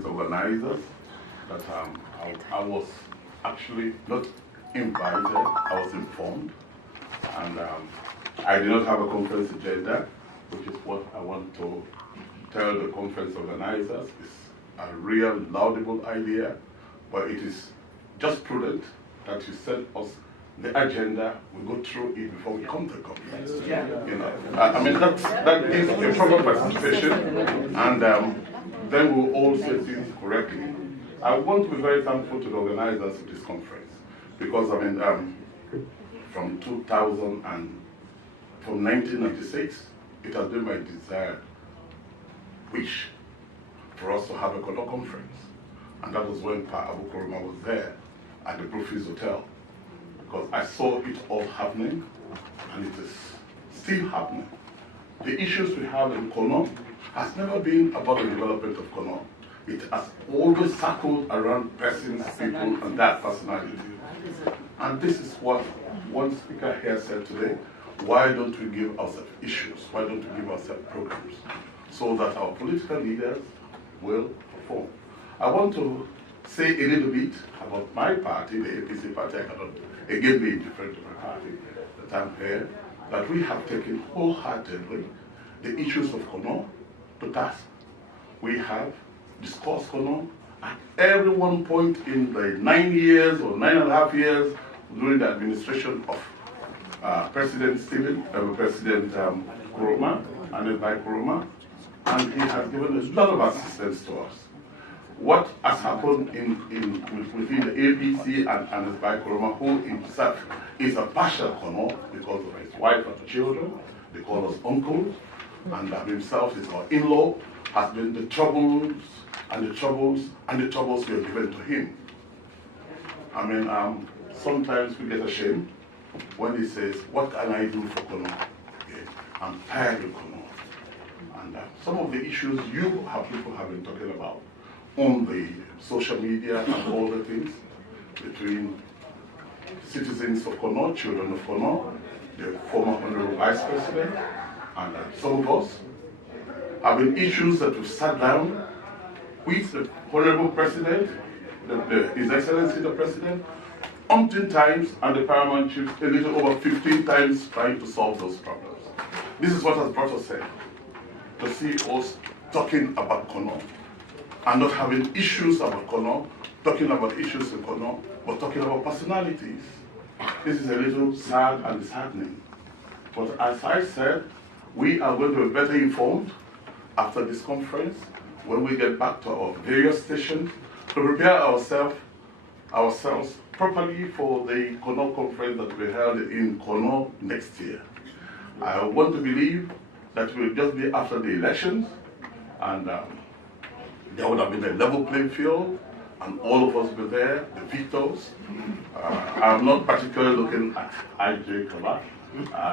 organizers that I was actually not invited, I was informed, and I did not have a conference agenda, which is what I want to tell the conference organizers. It's a real laudable idea, but it is just prudent that you send us the agenda, we go through it before we come to the conference. You know, I mean, that is a proper participation, and then we'll all say things correctly. I want to be very thankful to the organizers of this conference, because I mean, from 2000 and from 1996, it has been my desire, wish, for us to have a color conference, and that was when Pa Abu Nkrumah was there at the Bluefields Hotel, because I saw it all happening, and it is still happening. The issues we have in Kono has never been about the development of Kono. It has always circled around persons, people, and that personality. And this is what one speaker here said today. Why don't we give ourselves issues? Why don't we give ourselves programs? So that our political leaders will perform. I want to say a little bit about my party, the APC party. I cannot again be indifferent to my party, that I'm here, that we have taken wholeheartedly the issues of Kono to task. We have discussed Kono at every one point in the 9 years or 9.5 years during the administration of President Nkrumah, and then by Nkrumah, and he has given a lot of assistance to us. What has happened within the APC and by Nkrumah, who himself is a partial Kono because of his wife and children, they call us uncles, and himself is our in-law, has been the troubles and the troubles and the troubles we have given to him. I mean, sometimes we get ashamed when he says, what can I do for Kono? Okay. I'm tired of Kono. And some of the issues people have been talking about on the social media and all the things between citizens of Kono, children of Kono, the former Honorable Vice President, and some of us have been issues that we've sat down with the Honorable President, His Excellency the President, umpteen times, and the Paramount Chief a little over 15 times trying to solve those problems. This is what has brought us here, to see us talking about Kono, and not having issues about Kono, talking about issues in Kono, but talking about personalities. This is a little sad and disheartening. But as I said, we are going to be better informed after this conference when we get back to our various stations to prepare ourselves properly for the Kono conference that will be held in Kono next year. I want to believe that it will just be after the elections, and there would have been a level playing field, and all of us were there, the victors. I'm not particularly looking at IJ Kala,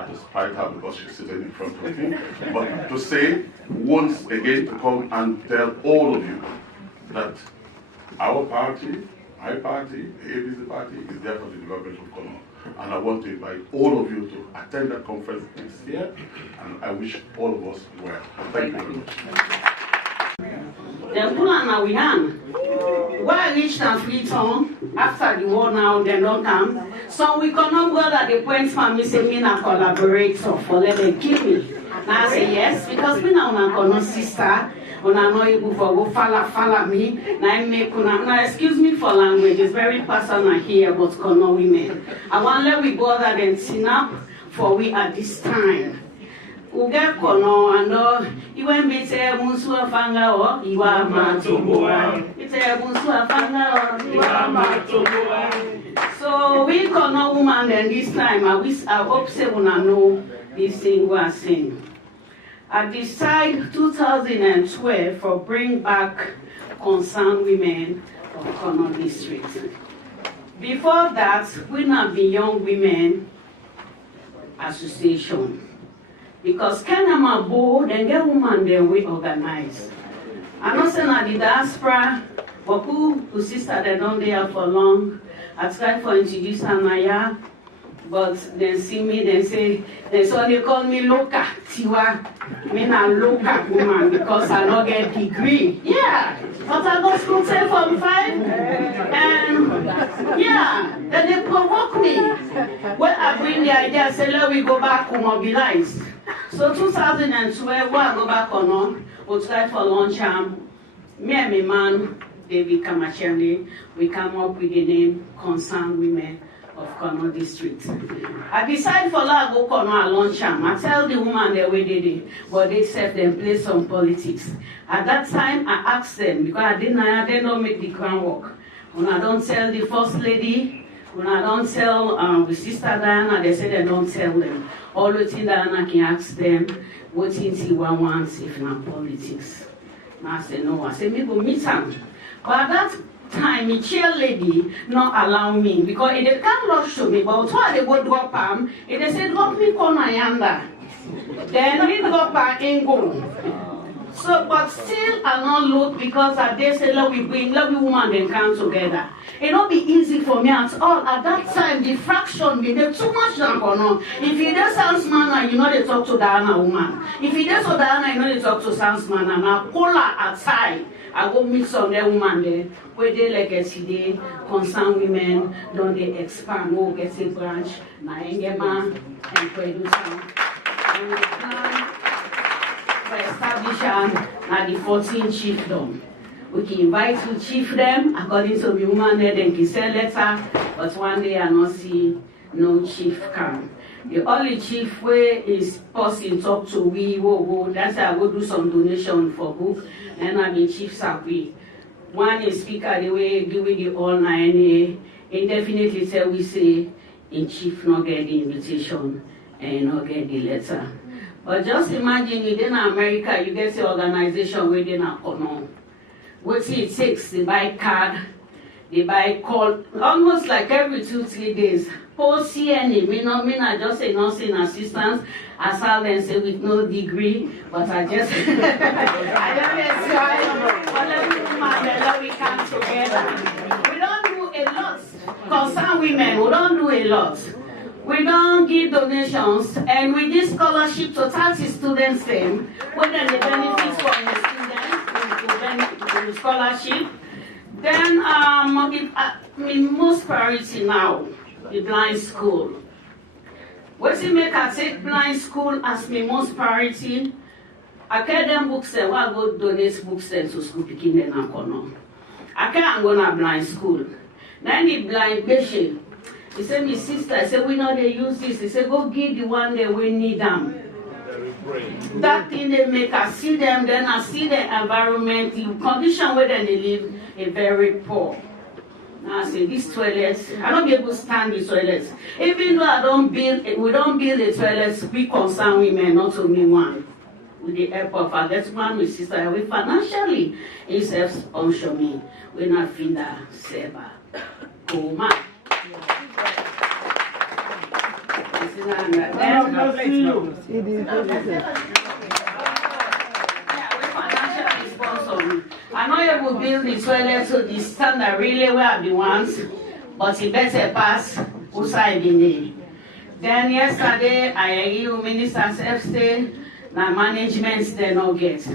despite her, because she's sitting in front of me, but to say once again, to come and tell all of you that our party, my party, the APC party, is there for the development of Kono. And I want to invite all of you to attend that conference next year, and I wish all of us well. Thank you very much. Then Kulana we hand. Why reach and fleet on after the war now, they don't come. So we cannot go at the point for me say me na collaborate so for let them kill me. Now I say yes, because me now na kono sister, una no able for go follow me. Now I make now excuse me for language, it's very personal here, but kono women. I want let we bother them sit up for we at this time. Uga kono and iwe mbite musu afanga o iwa matoboa ite musu afanga o iwa matoboa. So we kono woman then this time I hope say una know this thing we are saying. I decide 2012 for bring back concerned women of Kono district. Before that, we not be Young Women Association. Because Kenama Bo, then get woman there we organize. I know say na the diaspora, but who sister they don't there for long. I try for introduce Anaya, But they see me, so they call me Loka Tiwa. Me na Loka woman because I don't get degree. Yeah, but I go school 10.5, and yeah, then they provoke me. When I bring the idea, I say let we go back to mobilize. So 2012, when I go back on, we try for launch. Me and my man, David Kamachende, we come up with the name Concerned Women of Kono District. I decide for that go Kono and launch am. I tell the woman the way they did, but they said them play some politics. At that time, I asked them because I didn't make the groundwork. When I don't tell the first lady, when I don't tell the sister Diana, they say they don't tell them. All the things Diana can ask them, what things he wants if not politics. And I say no. I say me go meet him. But at that time, the chair lady not allow me because if they can't rush to me, but why they go drop him, if they say drop me corner yonder, then we drop her and go. So, but still I not look because they say let we woman then come together. It not be easy for me at all. At that time, the fraction be there too much than on. If you just sounds man, you know they talk to Diana woman. If you just so Diana, you know they talk to sounds man and I pull her outside. I go meet some the woman there where they legacy they concern women, don't they expand, go get a branch, na engema and produce. And we plan for establishing the 14 chiefdom. We can invite to chief them according to the woman there, then can send letter, but one day I not see no chief come. The only chief where is person talk to we will go. That's why I go do some donation for book, and I mean chief Sapi. One is speaker the way give we the all nine. Indefinitely tell we say in chief not get the invitation and not get the letter. But just imagine within America you get the organization within a Kono. What it takes, they buy card, they buy call, almost like every 2-3 days. Post CNA, me not just a nursing assistant, as I then say with no degree, but I just, I just try, but we come together. We don't do a lot, concern women, we don't do a lot. We don't give donations, and with this scholarship to 30 students, then, when they benefit from the students, the scholarship, then most priority now, the blind school. What you make I take blind school as my most priority? I carry them books and I go donate books to school picking them and Kono. I can't go to blind school. Then the blind patient, he said, my sister, I said, we know they use this. He said, go give the one that we need them. That thing they make, I see them, then I see the environment, the condition where they live is very poor. Now I say, these toilets, I don't be able to stand the toilets. Even though we don't build the toilets, we concern women, not only one. With the help of our that's one with sister, we financially, it's on show me. We're not finna seba. Oh my. I know you will build the toilet to the standard really well the ones, but it better pass outside in there. Then yesterday I hear you Minister Self-State, my management they not get.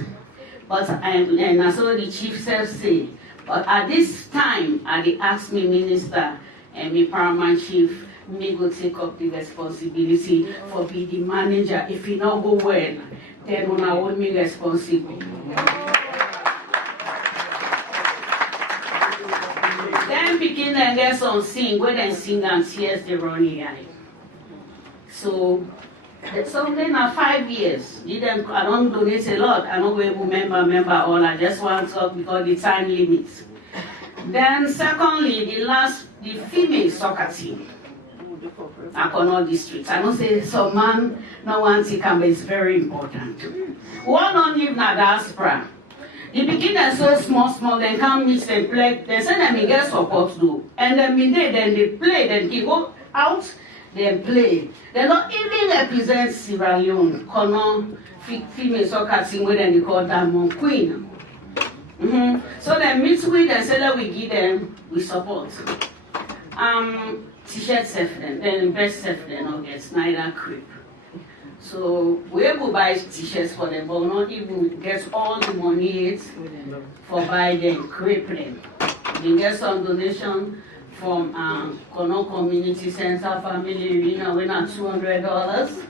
But and I saw the chief Self-State. But at this time, they asked me Minister and me paramount chief, me go take up the responsibility for be the manager. If it not go well, then when I hold me responsible. Then begin and get some sing, when they sing and tears the running eye. So then 5 years. I don't donate a lot. I don't remember all. I just want to talk because the time limits. Then secondly, the female soccer team. Kono District. I don't say some man no one see can, but it's very important. One on live na diaspora. The beginners so small, then come meet and play. They say them get support do. And then they play, then they go out, then play. They don't even represent Sierra Leone. Kono female soccer team where they call Diamond Queen. So they meet with and say that we give them, we support. T-shirt self then best self then not get neither creep. So we able buy t-shirts for them, but we not even get all the money for buy them, crepe them. We get some donation from Kono Community Center Family Arena, we not $200.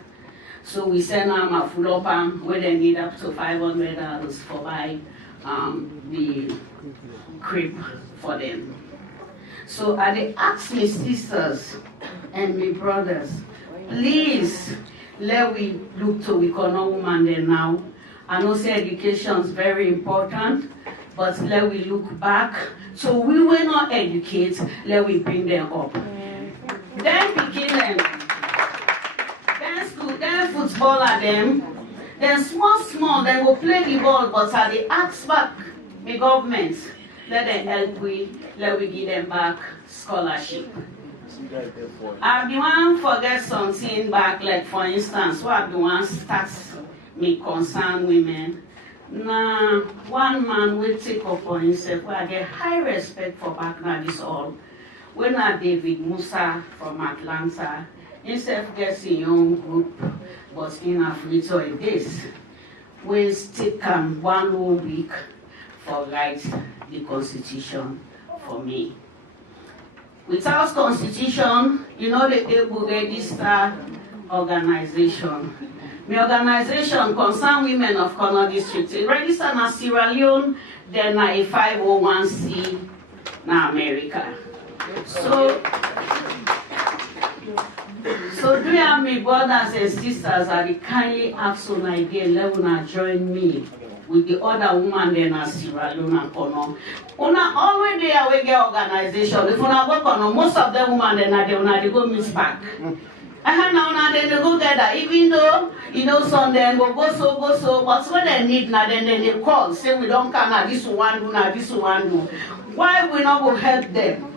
So we send them a full up where they need up to $500 for buy the crepe for them. So I dey ask my sisters and my brothers, please let we look to we Kono woman there now. I know say education is very important, but let we look back. So we will not educate, let we bring them up. Then begin them. Then school, then football at them. Then small, then go play the ball, but at the ask back the government, let them help we, let we give them back scholarship. I be one forget something back, like for instance, what the one starts me concern women. Now, one man will take up for himself, where I get high respect for back now this all. When I David Musa from Atlanta, himself gets a young group, but in Africa it is. We stick 1 whole week for write the constitution for me. Without constitution, you know the able register organization. My organization concern women of Kono District. It registered in Sierra Leone, then a 501c na America. So do you have my brothers and sisters are the kindly ask on idea let join me with the other woman then at Sierra Leone and Kono. Una already we get organization. If una work on most of them women then they go miss back. Now they go together, even though you know some then go so, but when they need now then they call, say we don't come now this one do. Why we not go help them?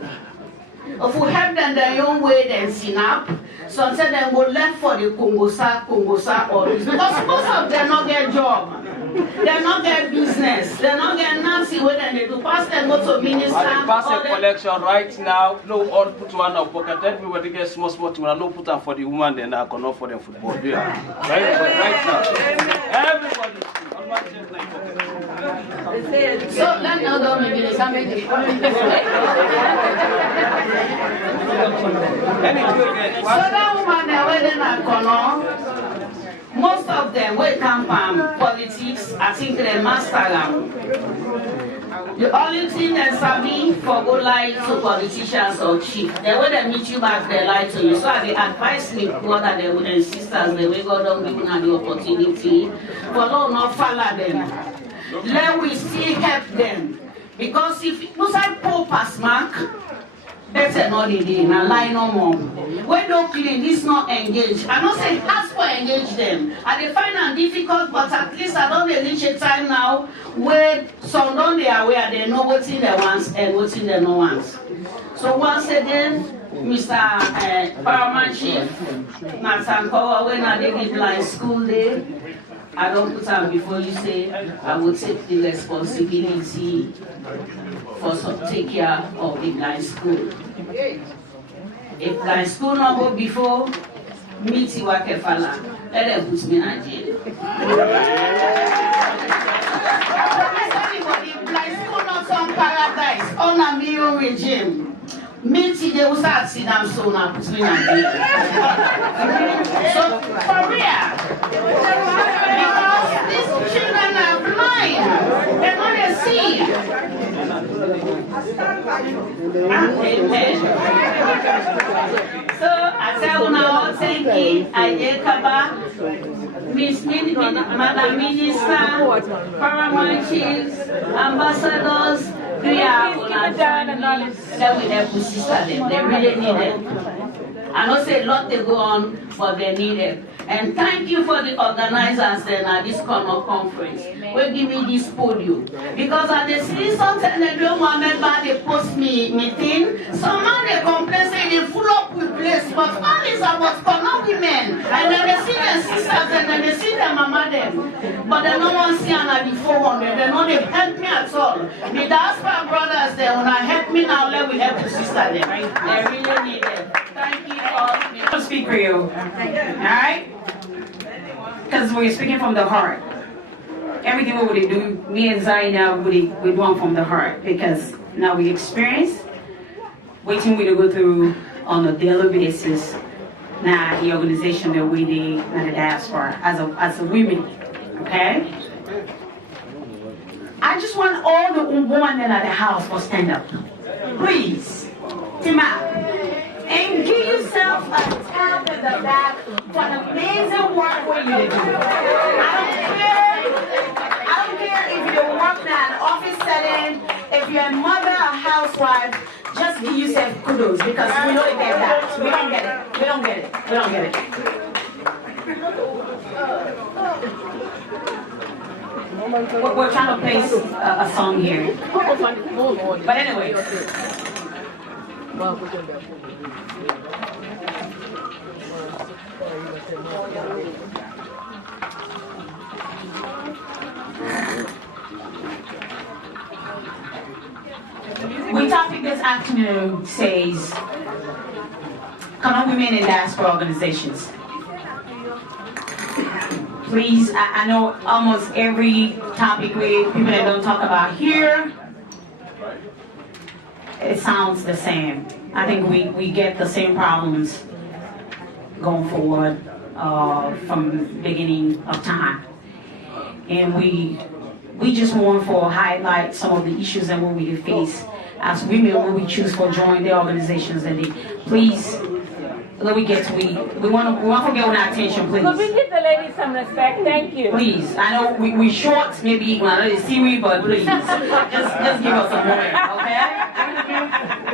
If we help them their own way, then snap. Some say them go left for the Congosa or this. Because most of them not get job. They not get business. They not get nothing when they do. Pass them go to minister. Pass a collection right now. No, all put one of pocket. Everybody get small. You will not put them for the woman. Then I cannot for them football. Yeah. Right now. Everybody. So let me go maybe they can make it. So that woman they were in Kono. Most of them will come from politics. I think they master them. The only thing they sabi for go lie to politicians or chief. They will they meet you back, they lie to you. So I advise me brother they will and sisters they will go down giving them the opportunity. But no, not follow them. Let we still help them. Because if you say poor pass mark, better not the day, now lie no more. When don't clean, this not engage. I don't say ask for engage them. I they find them difficult, but at least I don't reach a time now where some don't they aware they know what's in their wants and what's in their no wants. So once again, Mr. Paramount Chief, Natankowa, when I did blind school day, I don't put on before you say I will take the responsibility for take care of the blind school. If blind school not go before, meet Iwakefala, let them put me in jail. Everybody, blind school not some paradise, on a million regime. Meet they will start sit down so now put me in jail. So for real. Because these children are blind, they're not see. Amen. So I tell you now, thank you, I Kaba, Madam Minister, Paramount Chiefs, Ambassadors, we are that we have to sister them. They really need it. I know say a lot they go on, but they need it. And thank you for the organizers then at this Kono conference. Will give me this podium. Because at the see something they don't want member they post me meeting. Some man they complain say they full up with place, but all is about Kono women. And then they see their sisters and then they see their mama them. But they don't want to see another 400. They know they help me at all. The diaspora brothers they wanna help me me now, let me help the sister there. They really need it. Thank you all. I'll speak for you. Alright? Because we're speaking from the heart. Everything we would do, me and Zai now, we do from the heart. Because now we experience waiting we to go through on a daily basis. Now the organization that we did in the diaspora as a women. Okay? I just want all the women that are at the house to stand up. Please. Team up. And give yourself a tap in the back for the amazing work for you to do. I don't care if you work in an office setting, if you're a mother or housewife, just give yourself kudos because we don't get that. We don't get it. We don't get it. We don't get it. We're trying to play a song here. But anyway. The topic this afternoon says, Common Women in Diaspora Organizations. Please, I know almost every topic people that don't talk about here, it sounds the same. I think we get the same problems going forward from the beginning of time. And we just want to highlight some of the issues that we face as women when we choose to join the organizations. And please, let me get to we want to get on our attention, please. Could we give the ladies some respect? Thank you. Please, I know we short, maybe well, it's seaweed, but please, just give us a moment, okay?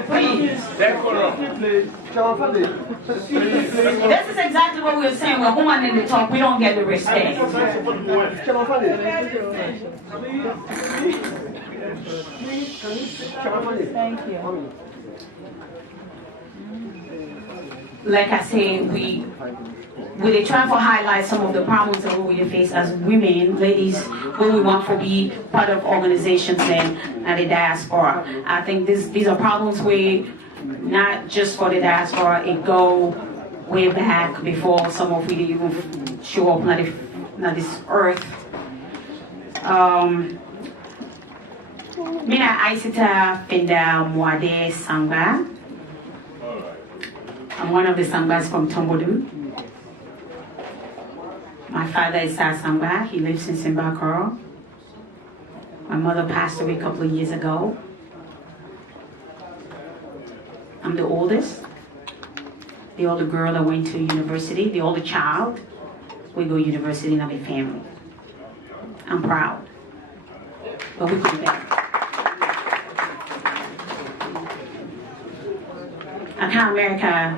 Please. This is exactly what we were saying. When women in the talk, we don't get the respect. Thank you. Like I said, we try to highlight some of the problems that we face as women, ladies, when we want to be part of organizations and the diaspora. I think these are problems where not just for the diaspora, it go way back before some of we even show up on this earth. Mina Aisita Fenda Mwade Sangba. I'm one of the Sangbas from Tombodu. My father is Sa Sangba. He lives in Simbakoro. My mother passed away a couple of years ago. I'm the oldest. The older girl that went to university. The older child. We go to university in our family. I'm proud. But we come back. I come to America,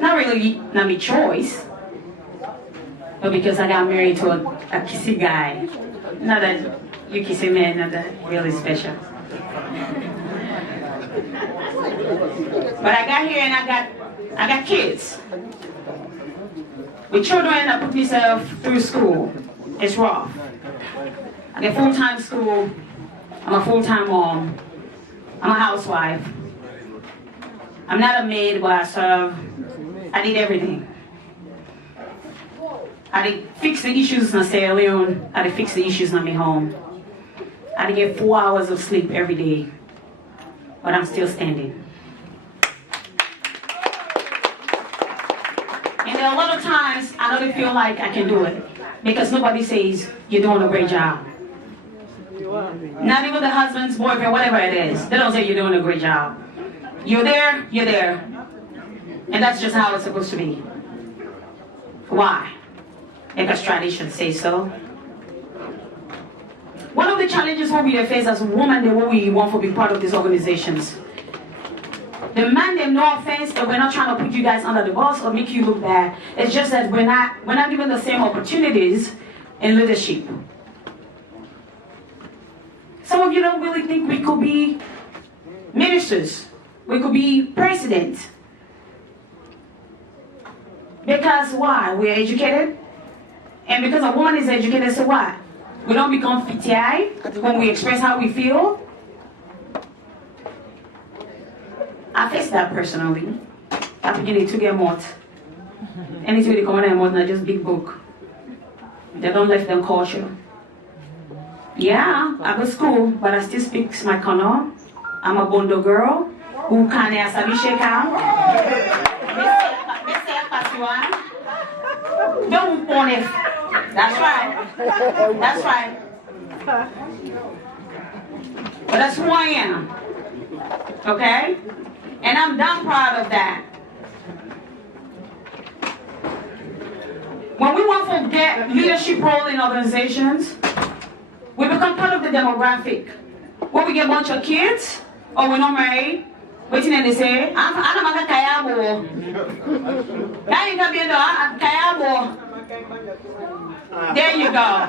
not really not my choice, but because I got married to a kissy guy. Not that you kissy man, not that really special. But I got here and I got kids. With children, I put myself through school. It's rough. I get full-time school. I'm a full-time mom. I'm a housewife. I'm not a maid, but I serve. I did everything. I did fix the issues in Sierra Leone. I did fix the issues in my home. I did get 4 hours of sleep every day, but I'm still standing. And there are a lot of times I don't feel like I can do it because nobody says you're doing a great job. Not even the husband's boyfriend, whatever it is. They don't say you're doing a great job. You're there, you're there. And that's just how it's supposed to be. Why? Because tradition says so. One of the challenges what we face as women that we want to be part of these organizations. The man, them no offense, that we're not trying to put you guys under the bus or make you look bad. It's just that we're not given the same opportunities in leadership. Some of you don't really think we could be ministers. We could be president. Because why? We're educated. And because a woman is educated, so what? We don't become fitty when we express how we feel. I face that personally. I begin to get more. Anything they come on and more than just big book. They don't let them culture. Yeah, I go to school, but I still speak my Kono. I'm a Bondo girl. Who can I sabi sheka? Don't want it. That's right. That's right. But that's who I am. Okay? And I'm damn proud of that. When we want to get leadership role in organizations, we become part of the demographic. When we get a bunch of kids, or we're not married, waiting and they say, I'm a kayabo. I ain't gonna be a kayabo. There you go.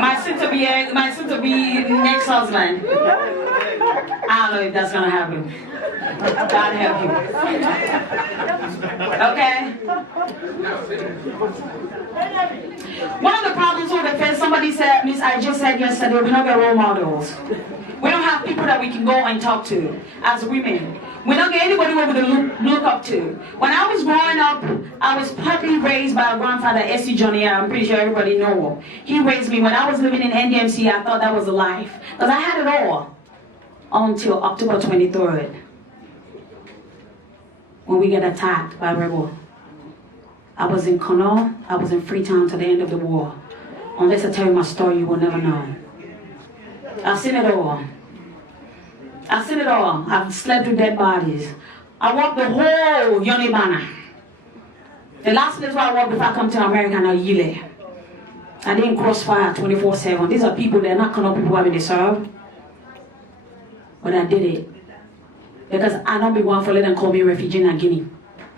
My soon to be next husband. I don't know if that's gonna happen. God help you. Okay? One of the problems with the fence, somebody said, Miss I just said yesterday, we don't get role models. We don't have people that we can go and talk to as women. We don't get anybody we would look up to. When I was growing up, I was partly raised by a grandfather, S.C. Johnny. I'm pretty sure everybody know. He raised me. When I was living in NDMC, I thought that was a life. Because I had it all until October 23rd. When we get attacked by rebel. I was in Kono, I was in Freetown to the end of the war. Unless I tell you my story, you will never know. I've seen it all. I've seen it all. I've slept with dead bodies. I walked the whole Yonibana. The last place where I walked before I come to America, now Yile. I didn't crossfire 24/7. These are people, they're not Kono people having they serve. But I did it. Because I don't be one for letting them call me a refugee in Guinea.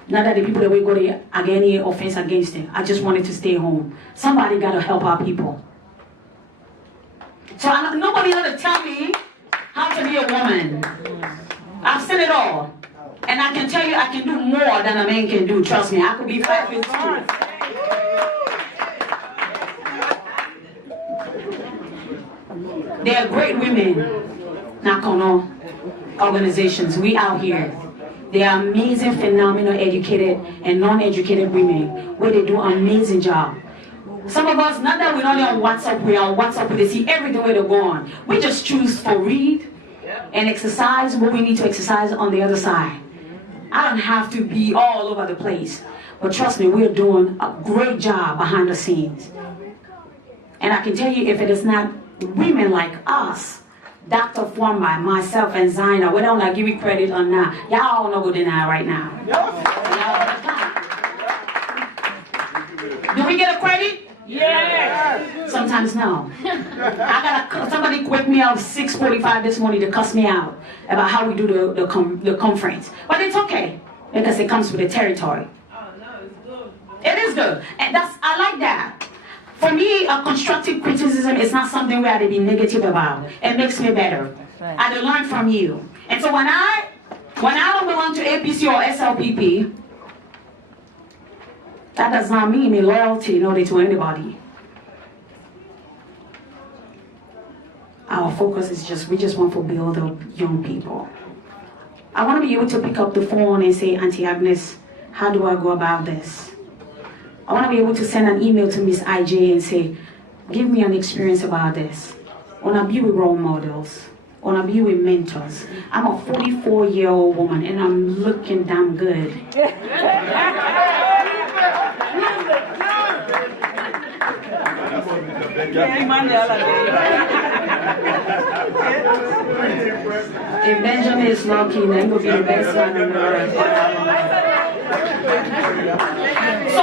Not that the people that we go there against any offense against them. I just wanted to stay home. Somebody got to help our people. So nobody ought to tell me how to be a woman. I've seen it all. And I can tell you I can do more than a man can do. Trust me, I could be 5'2". They are great women. Not Kono organizations. We out here. They are amazing, phenomenal, educated and non-educated women where they do an amazing job. Some of us, not that we're not on WhatsApp, we're on WhatsApp, they see everything where they go on. We just choose to read and exercise what we need to exercise on the other side. I don't have to be all over the place. But trust me, we're doing a great job behind the scenes. And I can tell you, if it is not women like us, Dr. Forma, myself, and Zaina, whether I give you credit or not, y'all not go deny right now. Do we get a credit? Yes. Sometimes no. I got somebody quit me out 6:45 this morning to cuss me out about how we do the conference. But it's okay because it comes with the territory. Oh no, it's good. It is good, and I like that. For me, a constructive criticism is not something where I had to be negative about. It makes me better. Right. I had to learn from you. And so when I don't belong to APC or SLPP, that does not mean me loyalty to anybody. Our focus is we just want to build up young people. I want to be able to pick up the phone and say, Auntie Agnes, how do I go about this? I want to be able to send an email to Miss IJ and say, give me an experience about this. I want to be with role models. I want to be with mentors. I'm a 44-year-old woman and I'm looking damn good. If Benjamin is lucky, then he'll be the best man in the world. So,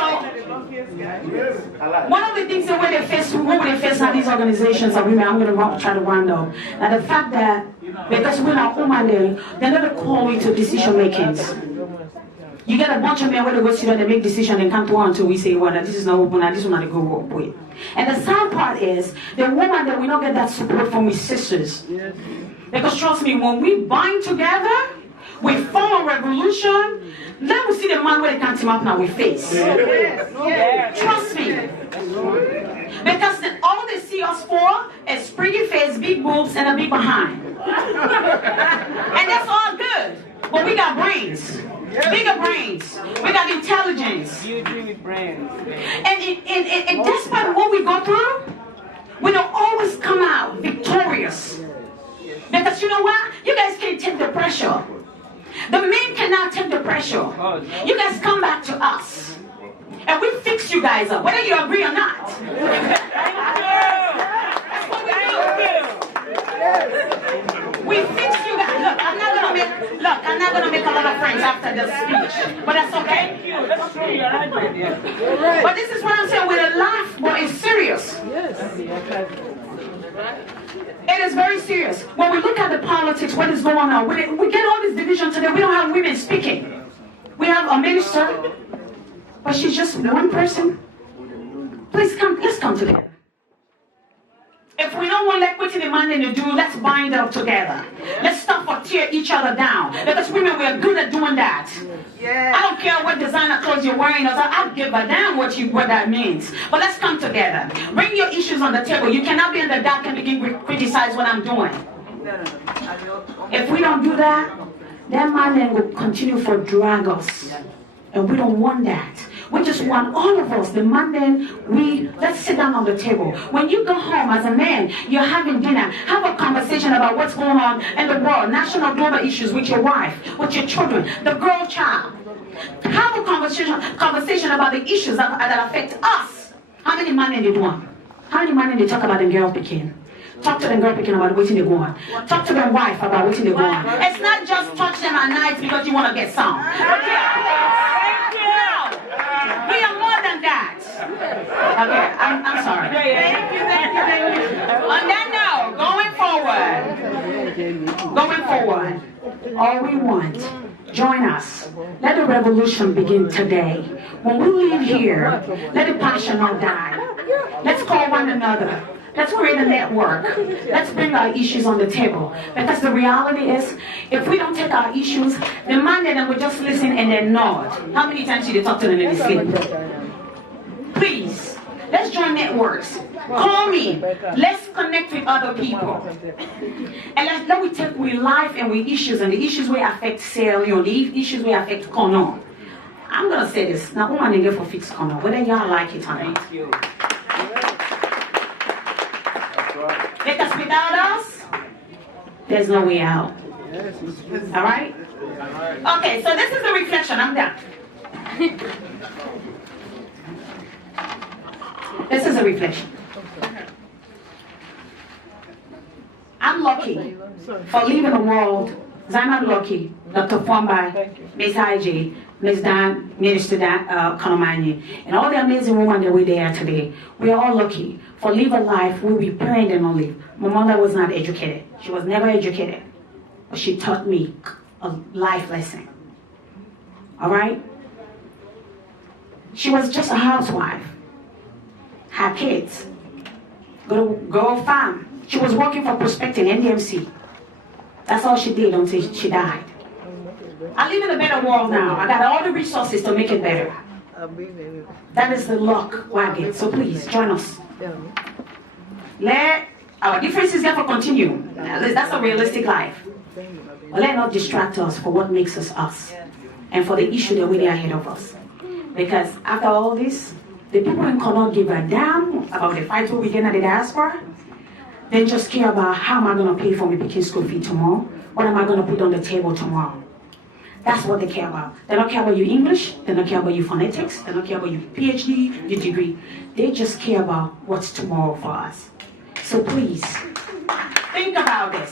one of the things that when they face now these organizations are women, I'm going to try to round up. Now the fact that because we're not women, they're not calling to decision makings. You get a bunch of men where they go sit down, they make decisions and come to one until we say, well, this is not open, this is not a good work with. And the sad part is, the woman that we don't get that support from his sisters. Because trust me, when we bind together, we form a revolution, then we see the man where they can't team up now with face. Trust me. Because all they see us for is pretty face, big boobs, and a big behind. And that's all good. But we got pressure. The men cannot take the pressure. You guys come back to us. And we fix you guys up, whether you agree or not. That's what we do. We fix you guys. Look, I'm not gonna make a lot of friends after the speech. But that's okay. Thank you. That's true. You're right, my dear. But this is what I'm saying with a laugh, but it's serious. It is very serious. When we look at the politics, what is going on, we get all this division today. We don't have women speaking. We have a minister, but she's just one person. Please come, let's come together. If we don't want equity demanding to do, let's bind up together. Let's stop or tear each other down. Because women, we are good at doing that. I don't care what designer clothes you're wearing. I don't give a damn what that means. But let's come together. Bring your issues on the table. You cannot be in the dark and begin to criticize what I'm doing. If we don't do that, that man then will continue to drag us. And we don't want that. We just want all of us, the man then, let's sit down on the table. When you go home as a man, you're having dinner, have a conversation about what's going on in the world, national global issues with your wife, with your children, the girl child. Have a conversation about the issues that affect us. How many men did they want? How many men did they talk about the girl picking? Talk to them girl picking about waiting they go on. Talk to them wife about waiting they go on. It's not just touch them at night because you want to get some. We are more than that. Okay, I'm sorry. Thank you. On that note, going forward, all we want, join us. Let the revolution begin today. When we leave here, let the passion not die. Let's call one another. Let's create a network. Let's bring our issues on the table. Because the reality is, if we don't take our issues, the man then will just listen and then nod. How many times did you talk to them in sleep? Please, let's join networks. Call me. Let's connect with other people. And let we take with life and with issues, and the issues will affect sale, the issues will affect Kono. I'm going to say this. Now, woman in there for fix Kono, whether y'all like it or not. Because without us, there's no way out. All right? Okay, so this is the reflection. I'm done. This is a reflection. I'm lucky for leaving the world. I'm not lucky. Dr. Fwambai, Ms. IJ, Ms. Dan, Minister Dan, Konomani, and all the amazing women that were there today. We are all lucky for live a life where we planned and not live. My mother was not educated. She was never educated. But she taught me a life lesson. All right? She was just a housewife. Had kids. Go farm. She was working for Prospecting, NDMC. That's all she did until she died. I live in a better world now. I got all the resources to make it better. That is the luck wagon. So please, join us. Let our differences therefore continue. That's a realistic life. But let not distract us for what makes us us. And for the issue that we are ahead of us. Because after all this, the people in Kono give a damn about the fight we get at the diaspora. They just care about how am I going to pay for my picking school fee tomorrow? What am I going to put on the table tomorrow? That's what they care about. They don't care about your English. They don't care about your phonetics. They don't care about your PhD, your degree. They just care about what's tomorrow for us. So please, think about this.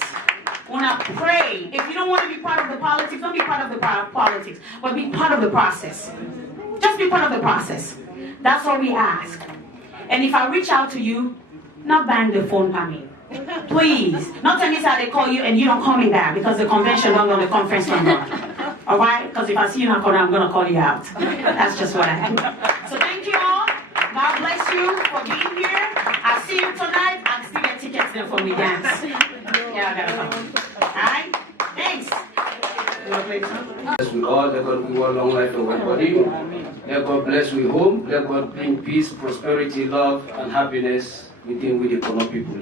When I pray, if you don't want to be part of the politics, don't be part of the politics, but be part of the process. Just be part of the process. That's all we ask. And if I reach out to you, not bang the phone for me. Please. Not tell me how they call you and you don't call me back because the convention don't know the conference number. All right? Because if I see you not calling, I'm going to call you out. That's just what I do. So thank you all. God bless you for being here. I'll see you tonight. I'll still get tickets there for me dance. Yeah, I got to come. All right? Thanks. Bless we all, let God give us long life and well-being. Let God bless we home. Let God bring peace, prosperity, love, and happiness within with the Kono people.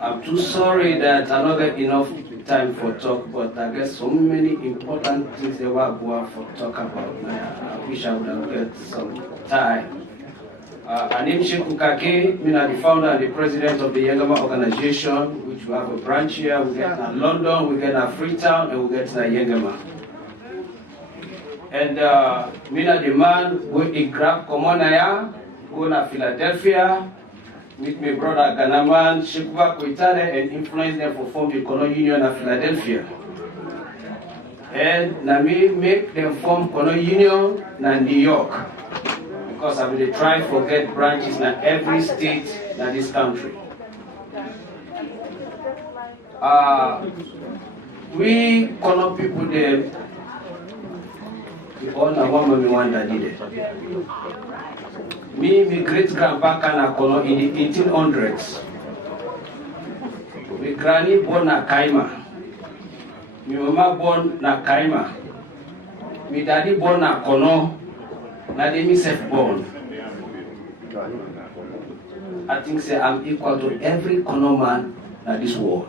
I'm too sorry that I don't get enough time for talk, but I guess so many important things that were going for talk about. I wish I would have get some time. Anim Shekukake, I'm the founder and the president of the Yengama organization, which we have a branch here. We get in London, we get in Freetown, and we get in Yengama. And Mina the man go in grab Komonaya, go to Philadelphia, meet my brother Ganaman, Shekuba Koitale, and influence them to form the Kono Union of Philadelphia. And Nami make them form Kono Union in New York. Because I will try to get branches in every state in this country. We Kono people there. We all know one that did it. Me, my great-grandpa can Kono in the 1800s. My granny born na Kaima. My mama born na Kaima. My daddy born na Kono. Na they myself born. I think say I'm equal to every Kono man in this world.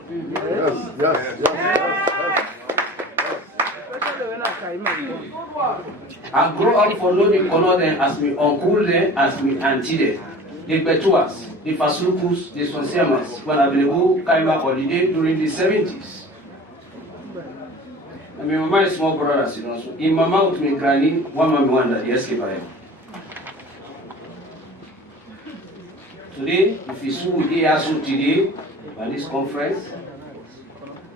I grew up for knowing Kono then as my uncle then, as my auntie then. The Betuas, the Fasukus, the Sonsiamas, when I will Kaima holiday during the 70s. And my mama is small brothers, you know. So in mama with my granny, one that the escape I am. Today, if you see with ASU today, at this conference,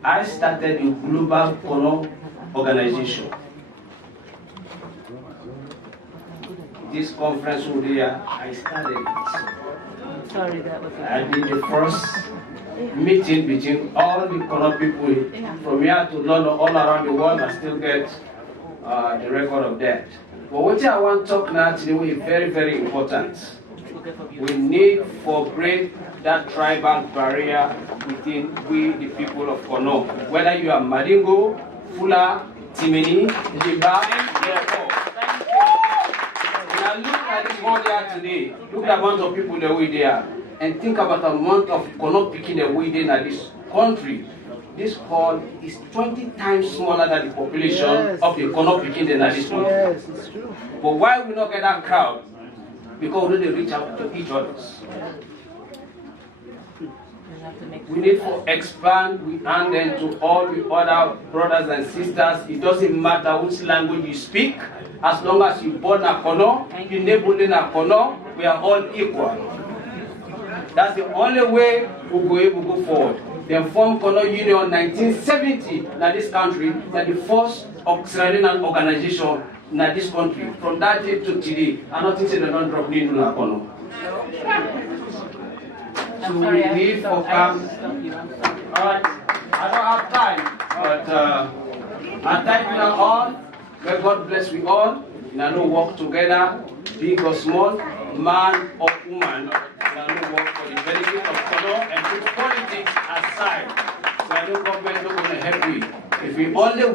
I started a global Kono organization. This conference here, I started it. Sorry, that was I did the first meeting between all the Kono people from here to London, all around the world. I still get the record of that. But what I want to talk now today is very, very important. We need to break that tribal barrier within we, the people of Kono. Whether you are Madingo, Fula, Timini, Jiba, therefore. Now look at this one there today. Look at the amount of people that we there. And think about the amount of Kono picking that we there in this country. This hall is 20 times smaller than the population of the Kono picking in this country. Yes, it's true. But why we not get that crowd? Because we need to reach out to each other. We need to expand, we hand them to all the other brothers and sisters. It doesn't matter which language you speak, as long as you're born in Kono, you're neighboring in Kono, we are all equal. That's the only way we'll be able to go forward. They formed Kono Union in 1970 in this country, that the first Australian organization in this country. From that day to today, I don't think they don't drop in Kono. So we need for come. Alright, I don't have time, but I thank you all. May God bless we all. We know work together, big or small, man or woman. We know work for the benefit of Kono and put politics aside. So I know government is not going to help we. If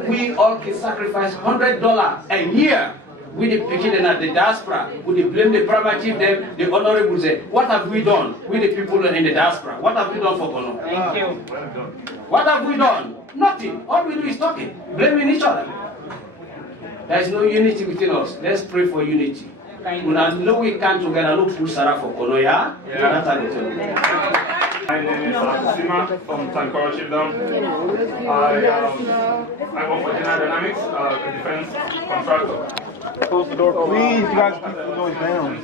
we all can sacrifice $100 a year. We the Pekin and the diaspora, we blame the primary chief, them, the honorable say, what have we done? We the people in the diaspora, what have we done for Kono? Thank you. What have we done? Nothing. All we do is talking, blaming each other. There is no unity within us. Let's pray for unity. When I know we come together, look for Sarah for Kono, yeah? That's how they tell me. My name is Sima from Tankoro Children. I work for General Dynamics, a defense contractor. Close the door. Please, you guys keep the noise down.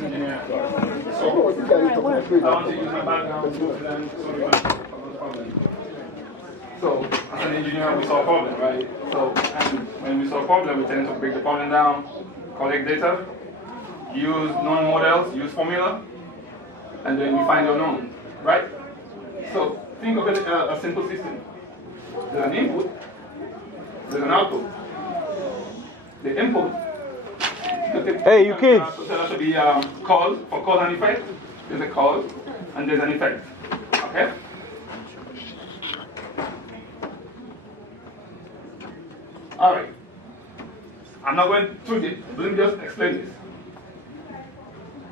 So, I want to use my background to learn solutions. So, as an engineer, we solve problems, right? So, when we solve problems, we tend to break the problem down, collect data, use known models, use formula, and then we find the unknown, right? So, think of it as a simple system. There's an input, there's an output. The input. Hey, you kids. So that should be cause, for cause and effect. There's a cause and there's an effect. Okay? Alright. I'm not going through this. Let me just explain this.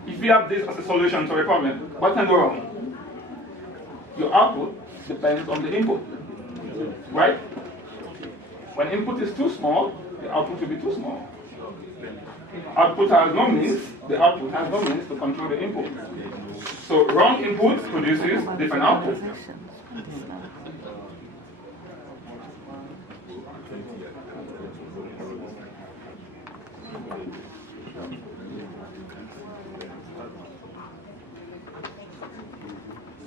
If you have this as a solution to a problem, what can go wrong? Your output depends on the input. Right? When input is too small, the output will be too small. Output has no means, the output has no means to control the input. So wrong input produces different output.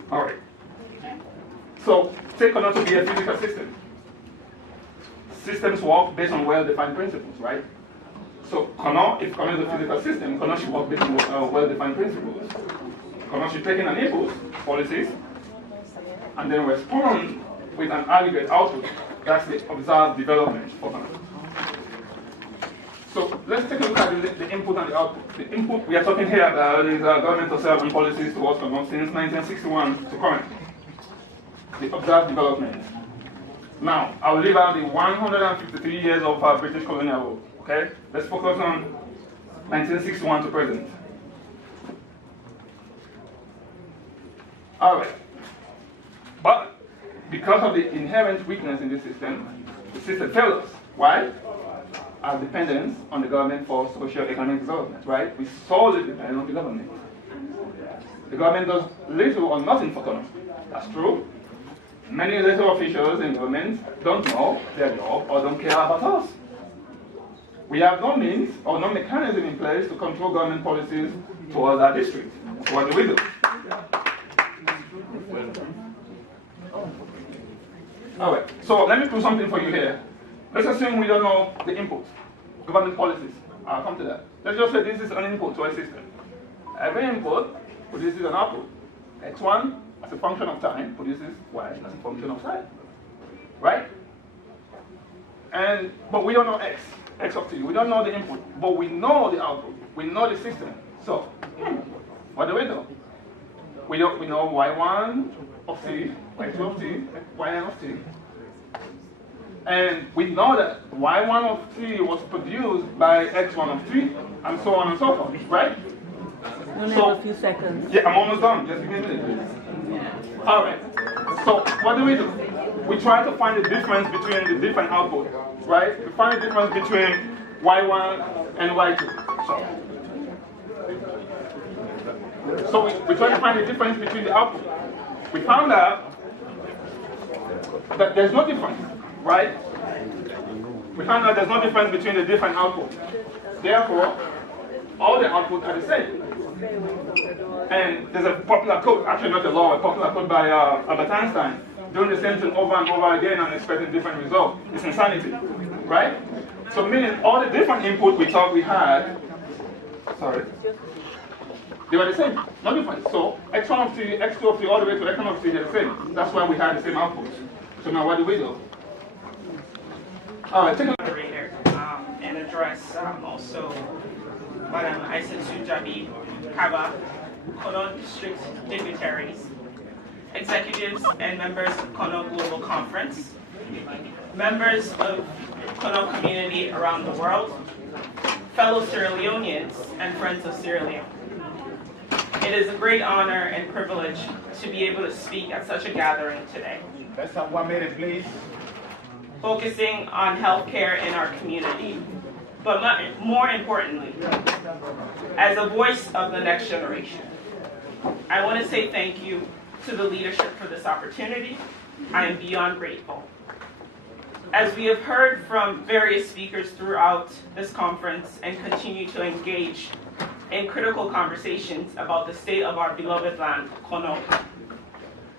All right. So take Kono to be a physical system. Systems work based on well-defined principles, right? So Kono, if Kono is a physical system, Kono should work based on well-defined principles. Kono should take in an input, policies, and then respond with an aggregate output. That's the observed development for Kono. So let's take a look at the input and the output. The input we are talking here about is governmental service policies towards Kono since 1961 to current. The observed development. Now, I'll leave out the 153 years of British colonial rule. Okay? Let's focus on 1961 to present. All right. But because of the inherent weakness in the system failed us. Why? Our dependence on the government for socio-economic development, right? We solely depend on the government. The government does little or nothing for Kono. That's true. Many little officials in government don't know their job or don't care about us. We have no means or no mechanism in place to control government policies towards our district. So what do we do? All right, so let me do something for you here. Let's assume we don't know the input, government policies. I'll come to that. Let's just say this is an input to a system. Every input produces an output. X1 as a function of time produces Y as a function of time. Right? But we don't know X of T. We don't know the input, but we know the output. We know the system. So, what do? We know Y1 of T, Y2 of T, Yn of T. And we know that Y1 of T was produced by X1 of T, and so on and so forth, right? We only have a few seconds. Yeah, I'm almost done. Just give me a minute, please. All right. So what do? We try to find the difference between the different outputs, right? We find the difference between Y1 and Y2. So we try to find the difference between the outputs. We found out that there's no difference, right? We found out there's no difference between the different outputs. Therefore, all the outputs are the same. And there's a popular quote, actually not a law, a popular quote by Albert Einstein, doing the same thing over and over again and expecting different results. It's insanity, right? So meaning all the different input we thought we had, they were the same, no difference. So X1 of T, X2 of T, all the way to X1 of T, they're the same. That's why we had the same outputs. So now what do? All right, take a look. And address also Madam Aissatou Jabi Kaba, Kono District dignitaries, executives and members of Kono Global Conference, members of Kono community around the world, fellow Sierra Leoneans, and friends of Sierra Leone. It is a great honor and privilege to be able to speak at such a gathering today. Let's have 1 minute, please. Focusing on healthcare in our community, but more importantly, as a voice of the next generation. I want to say thank you to the leadership for this opportunity. I am beyond grateful. As we have heard from various speakers throughout this conference and continue to engage in critical conversations about the state of our beloved land, Kono,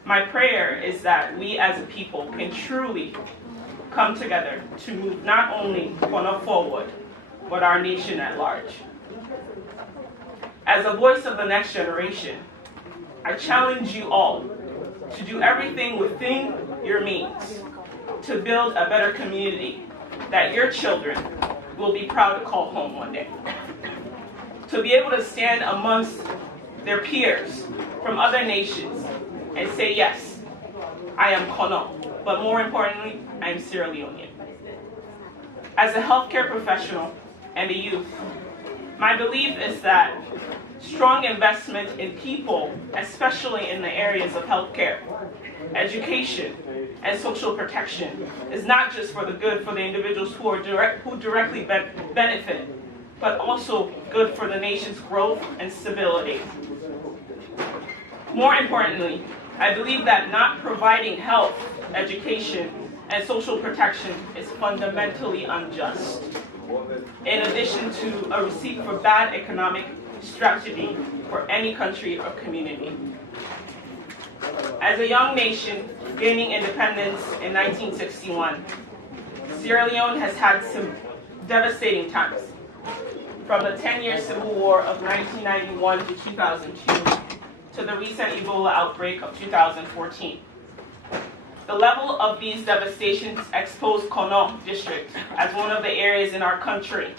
my prayer is that we as a people can truly come together to move not only Kono forward, but our nation at large. As a voice of the next generation, I challenge you all to do everything within your means to build a better community that your children will be proud to call home one day. To be able to stand amongst their peers from other nations and say, yes, I am Kono, but more importantly, I am Sierra Leonean. As a healthcare professional and a youth, my belief is that strong investment in people, especially in the areas of healthcare, education, and social protection, is not just for the good for the individuals who directly benefit but also good for the nation's growth and stability. More importantly, I believe that not providing health, education, and social protection is fundamentally unjust, in addition to a receipt for bad economic strategy for any country or community. As a young nation gaining independence in 1961, Sierra Leone has had some devastating times, from the 10-year civil war of 1991 to 2002 to the recent Ebola outbreak of 2014. The level of these devastations exposed Kono district as one of the areas in our country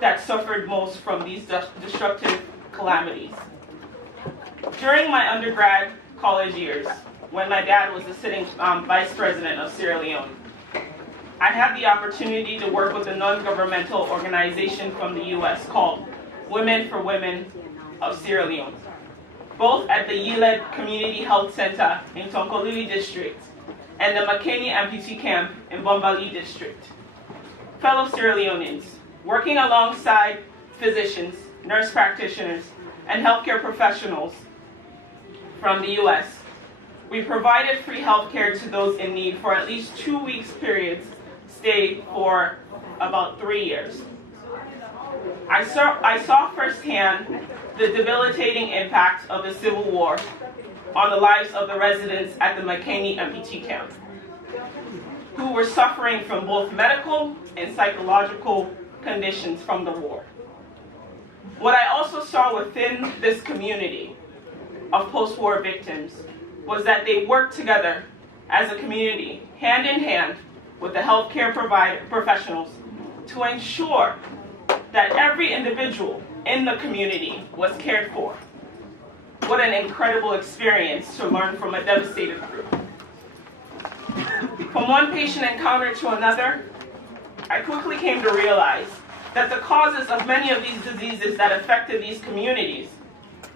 that suffered most from these destructive calamities. During my undergrad college years, when my dad was the sitting vice president of Sierra Leone, I had the opportunity to work with a non-governmental organization from the US called Women for Women of Sierra Leone, both at the Yiled Community Health Center in Tonkolili District and the Makeni Amputee Camp in Bombali District. Fellow Sierra Leoneans, working alongside physicians, nurse practitioners, and healthcare professionals from the US, we provided free healthcare to those in need for at least 2 weeks periods, stay for about 3 years. I saw firsthand the debilitating impact of the Civil War on the lives of the residents at the Makeni Amputee Camp, who were suffering from both medical and psychological conditions from the war. What I also saw within this community of post-war victims was that they worked together as a community, hand in hand with the healthcare professionals, to ensure that every individual in the community was cared for. What an incredible experience to learn from a devastated group. From one patient encounter to another, I quickly came to realize that the causes of many of these diseases that affected these communities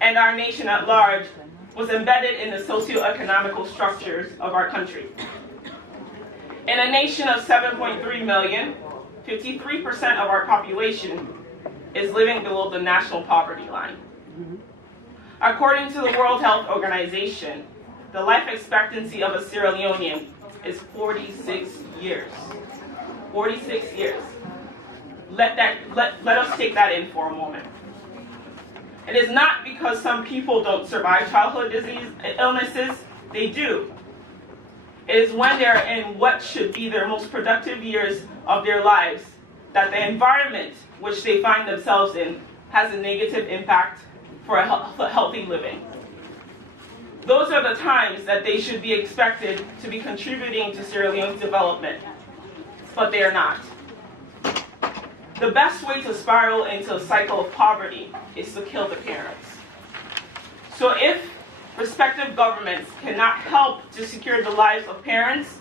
and our nation at large was embedded in the socio-economical structures of our country. In a nation of 7.3 million, 53% of our population is living below the national poverty line. According to the World Health Organization, the life expectancy of a Sierra Leonean is 46 years. 46 years. Let us take that in for a moment. It is not because some people don't survive childhood illnesses, they do. It is when they're in what should be their most productive years of their lives that the environment which they find themselves in has a negative impact for a healthy living. Those are the times that they should be expected to be contributing to Sierra Leone's development, but they are not. The best way to spiral into a cycle of poverty is to kill the parents. So if respective governments cannot help to secure the lives of parents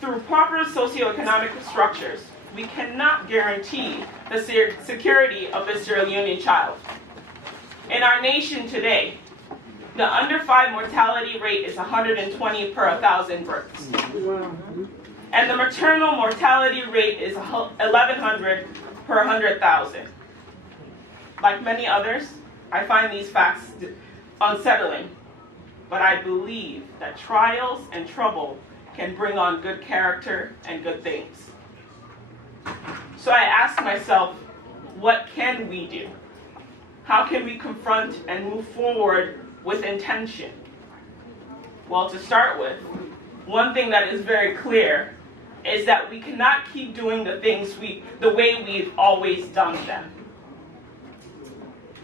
through proper socioeconomic structures, we cannot guarantee the security of the Sierra Leonean child. In our nation today, the under 5 mortality rate is 120 per 1,000 births. And the maternal mortality rate is 1,100 per 100,000. Like many others, I find these facts unsettling, but I believe that trials and trouble can bring on good character and good things. So I asked myself, what can we do? How can we confront and move forward with intention? Well, to start with, one thing that is very clear is that we cannot keep doing the things the way we've always done them.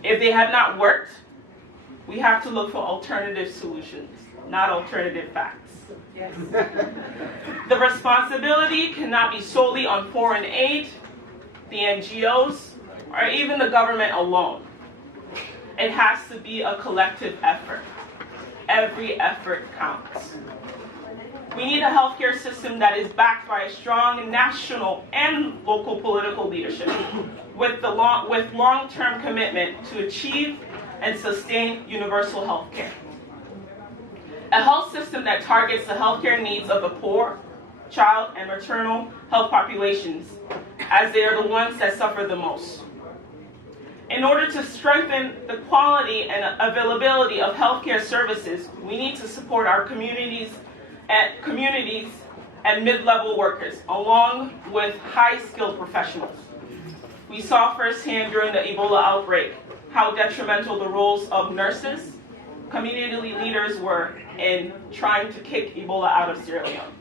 If they have not worked, we have to look for alternative solutions, not alternative facts. Yes. The responsibility cannot be solely on foreign aid, the NGOs, or even the government alone. It has to be a collective effort. Every effort counts. We need a healthcare system that is backed by a strong national and local political leadership with long-term commitment to achieve and sustain universal health care. A health system that targets the healthcare needs of the poor, child, and maternal health populations, as they are the ones that suffer the most. In order to strengthen the quality and availability of healthcare services, we need to support our communities and mid-level workers, along with high-skilled professionals. We saw firsthand during the Ebola outbreak how detrimental the roles of nurses, community leaders were in trying to kick Ebola out of Sierra Leone.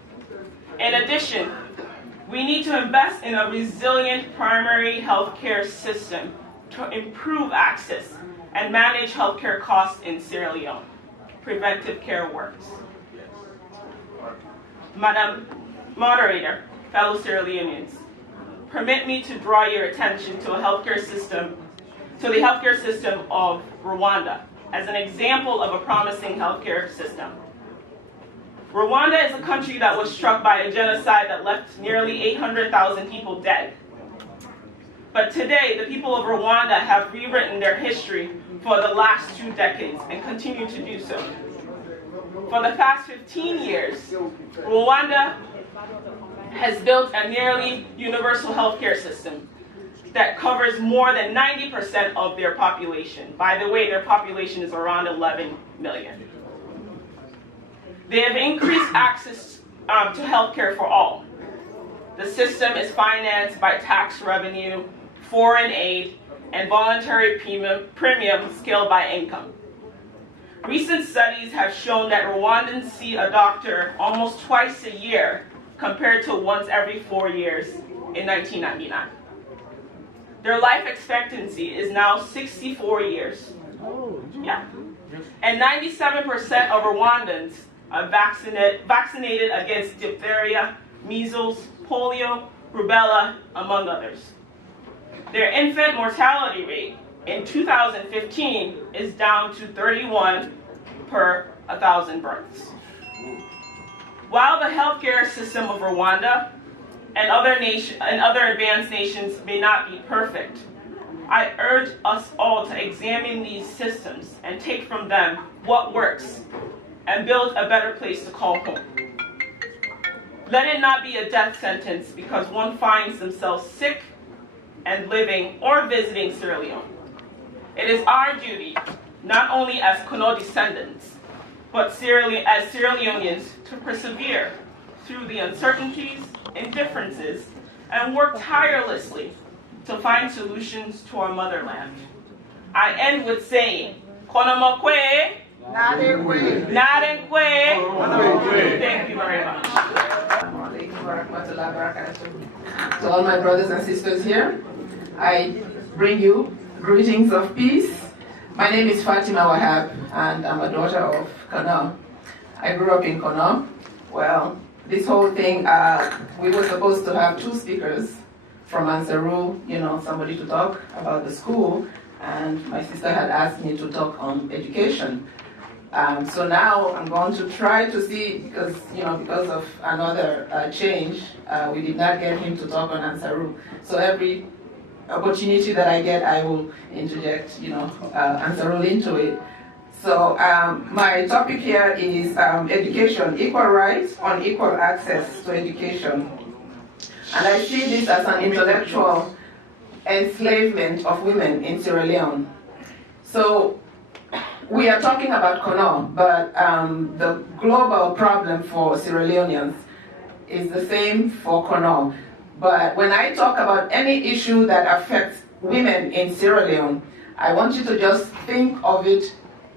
In addition, we need to invest in a resilient primary healthcare system to improve access and manage healthcare costs in Sierra Leone. Preventive care works. Madam Moderator, fellow Sierra Leoneans, permit me to draw your attention to the healthcare system of Rwanda as an example of a promising healthcare system. Rwanda is a country that was struck by a genocide that left nearly 800,000 people dead. But today, the people of Rwanda have rewritten their history for the last 2 decades and continue to do so. For the past 15 years, Rwanda has built a nearly universal healthcare system that covers more than 90% of their population. By the way, their population is around 11 million. They have increased access to healthcare for all. The system is financed by tax revenue, foreign aid, and voluntary premium scaled by income. Recent studies have shown that Rwandans see a doctor almost twice a year compared to once every 4 years in 1999. Their life expectancy is now 64 years. Yeah. And 97% of Rwandans are vaccinated against diphtheria, measles, polio, rubella, among others. Their infant mortality rate in 2015 is down to 31 per 1,000 births. While the healthcare system of Rwanda and other advanced nations may not be perfect, I urge us all to examine these systems and take from them what works and build a better place to call home. Let it not be a death sentence because one finds themselves sick and living or visiting Sierra Leone. It is our duty, not only as Kono descendants, but as Sierra Leoneans, to persevere through the uncertainties and differences and work tirelessly to find solutions to our motherland. I end with saying, Konomokwe, Nadenkwe. Thank you very much. To all my brothers and sisters here, I bring you greetings of peace. My name is Fatima Wahab, and I'm a daughter of Kono. I grew up in Kono. Well, this whole thing, we were supposed to have 2 speakers from Ansaru, somebody to talk about the school, and my sister had asked me to talk on education. So now I'm going to try to see, because of another change, we did not get him to talk on Ansaru. So every opportunity that I get, I will interject, Ansaru into it. So my topic here is education, equal rights on equal access to education. And I see this as an intellectual enslavement of women in Sierra Leone. So we are talking about Kono, but the global problem for Sierra Leoneans is the same for Kono. But when I talk about any issue that affects women in Sierra Leone, I want you to just think of it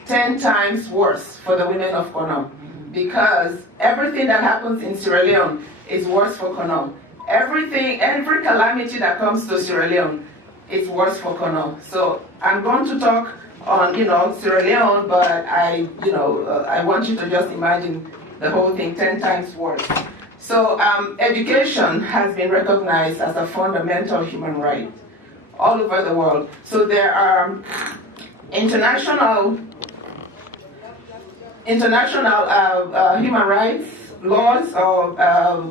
10 times worse for the women of Kono. Because everything that happens in Sierra Leone is worse for Kono. Every calamity that comes to Sierra Leone is worse for Kono. So I'm going to talk on, Sierra Leone, but I want you to just imagine the whole thing 10 times worse. So education has been recognized as a fundamental human right all over the world. So there are international human rights laws or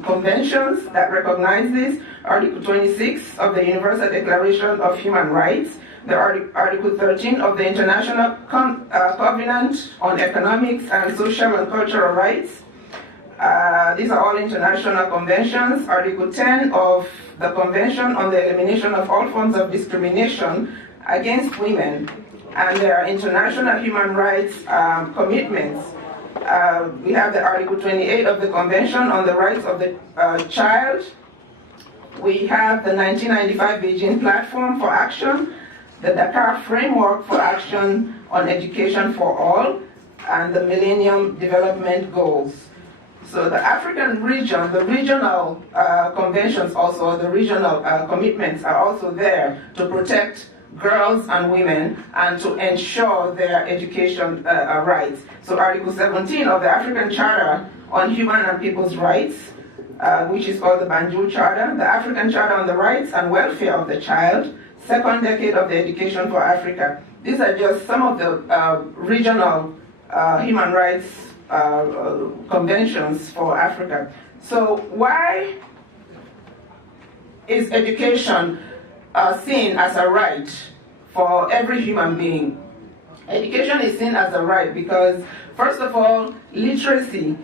conventions that recognize this. Article 26 of the Universal Declaration of Human Rights, the Article 13 of the International Covenant on Economics and Social and Cultural Rights, These are all international conventions. Article 10 of the Convention on the Elimination of All Forms of Discrimination Against Women, and there are international human rights commitments. We have the Article 28 of the Convention on the Rights of the Child. We have the 1995 Beijing Platform for Action, the Dakar Framework for Action on Education for All, and the Millennium Development Goals. So the African region, the regional conventions also, the regional commitments are also there to protect girls and women and to ensure their education rights. So Article 17 of the African Charter on Human and People's Rights, which is called the Banjul Charter, the African Charter on the Rights and Welfare of the Child, second decade of the Education for Africa. These are just some of the regional human rights conventions for Africa. So why is education seen as a right for every human being? Education is seen as a right because, first of all, literacy.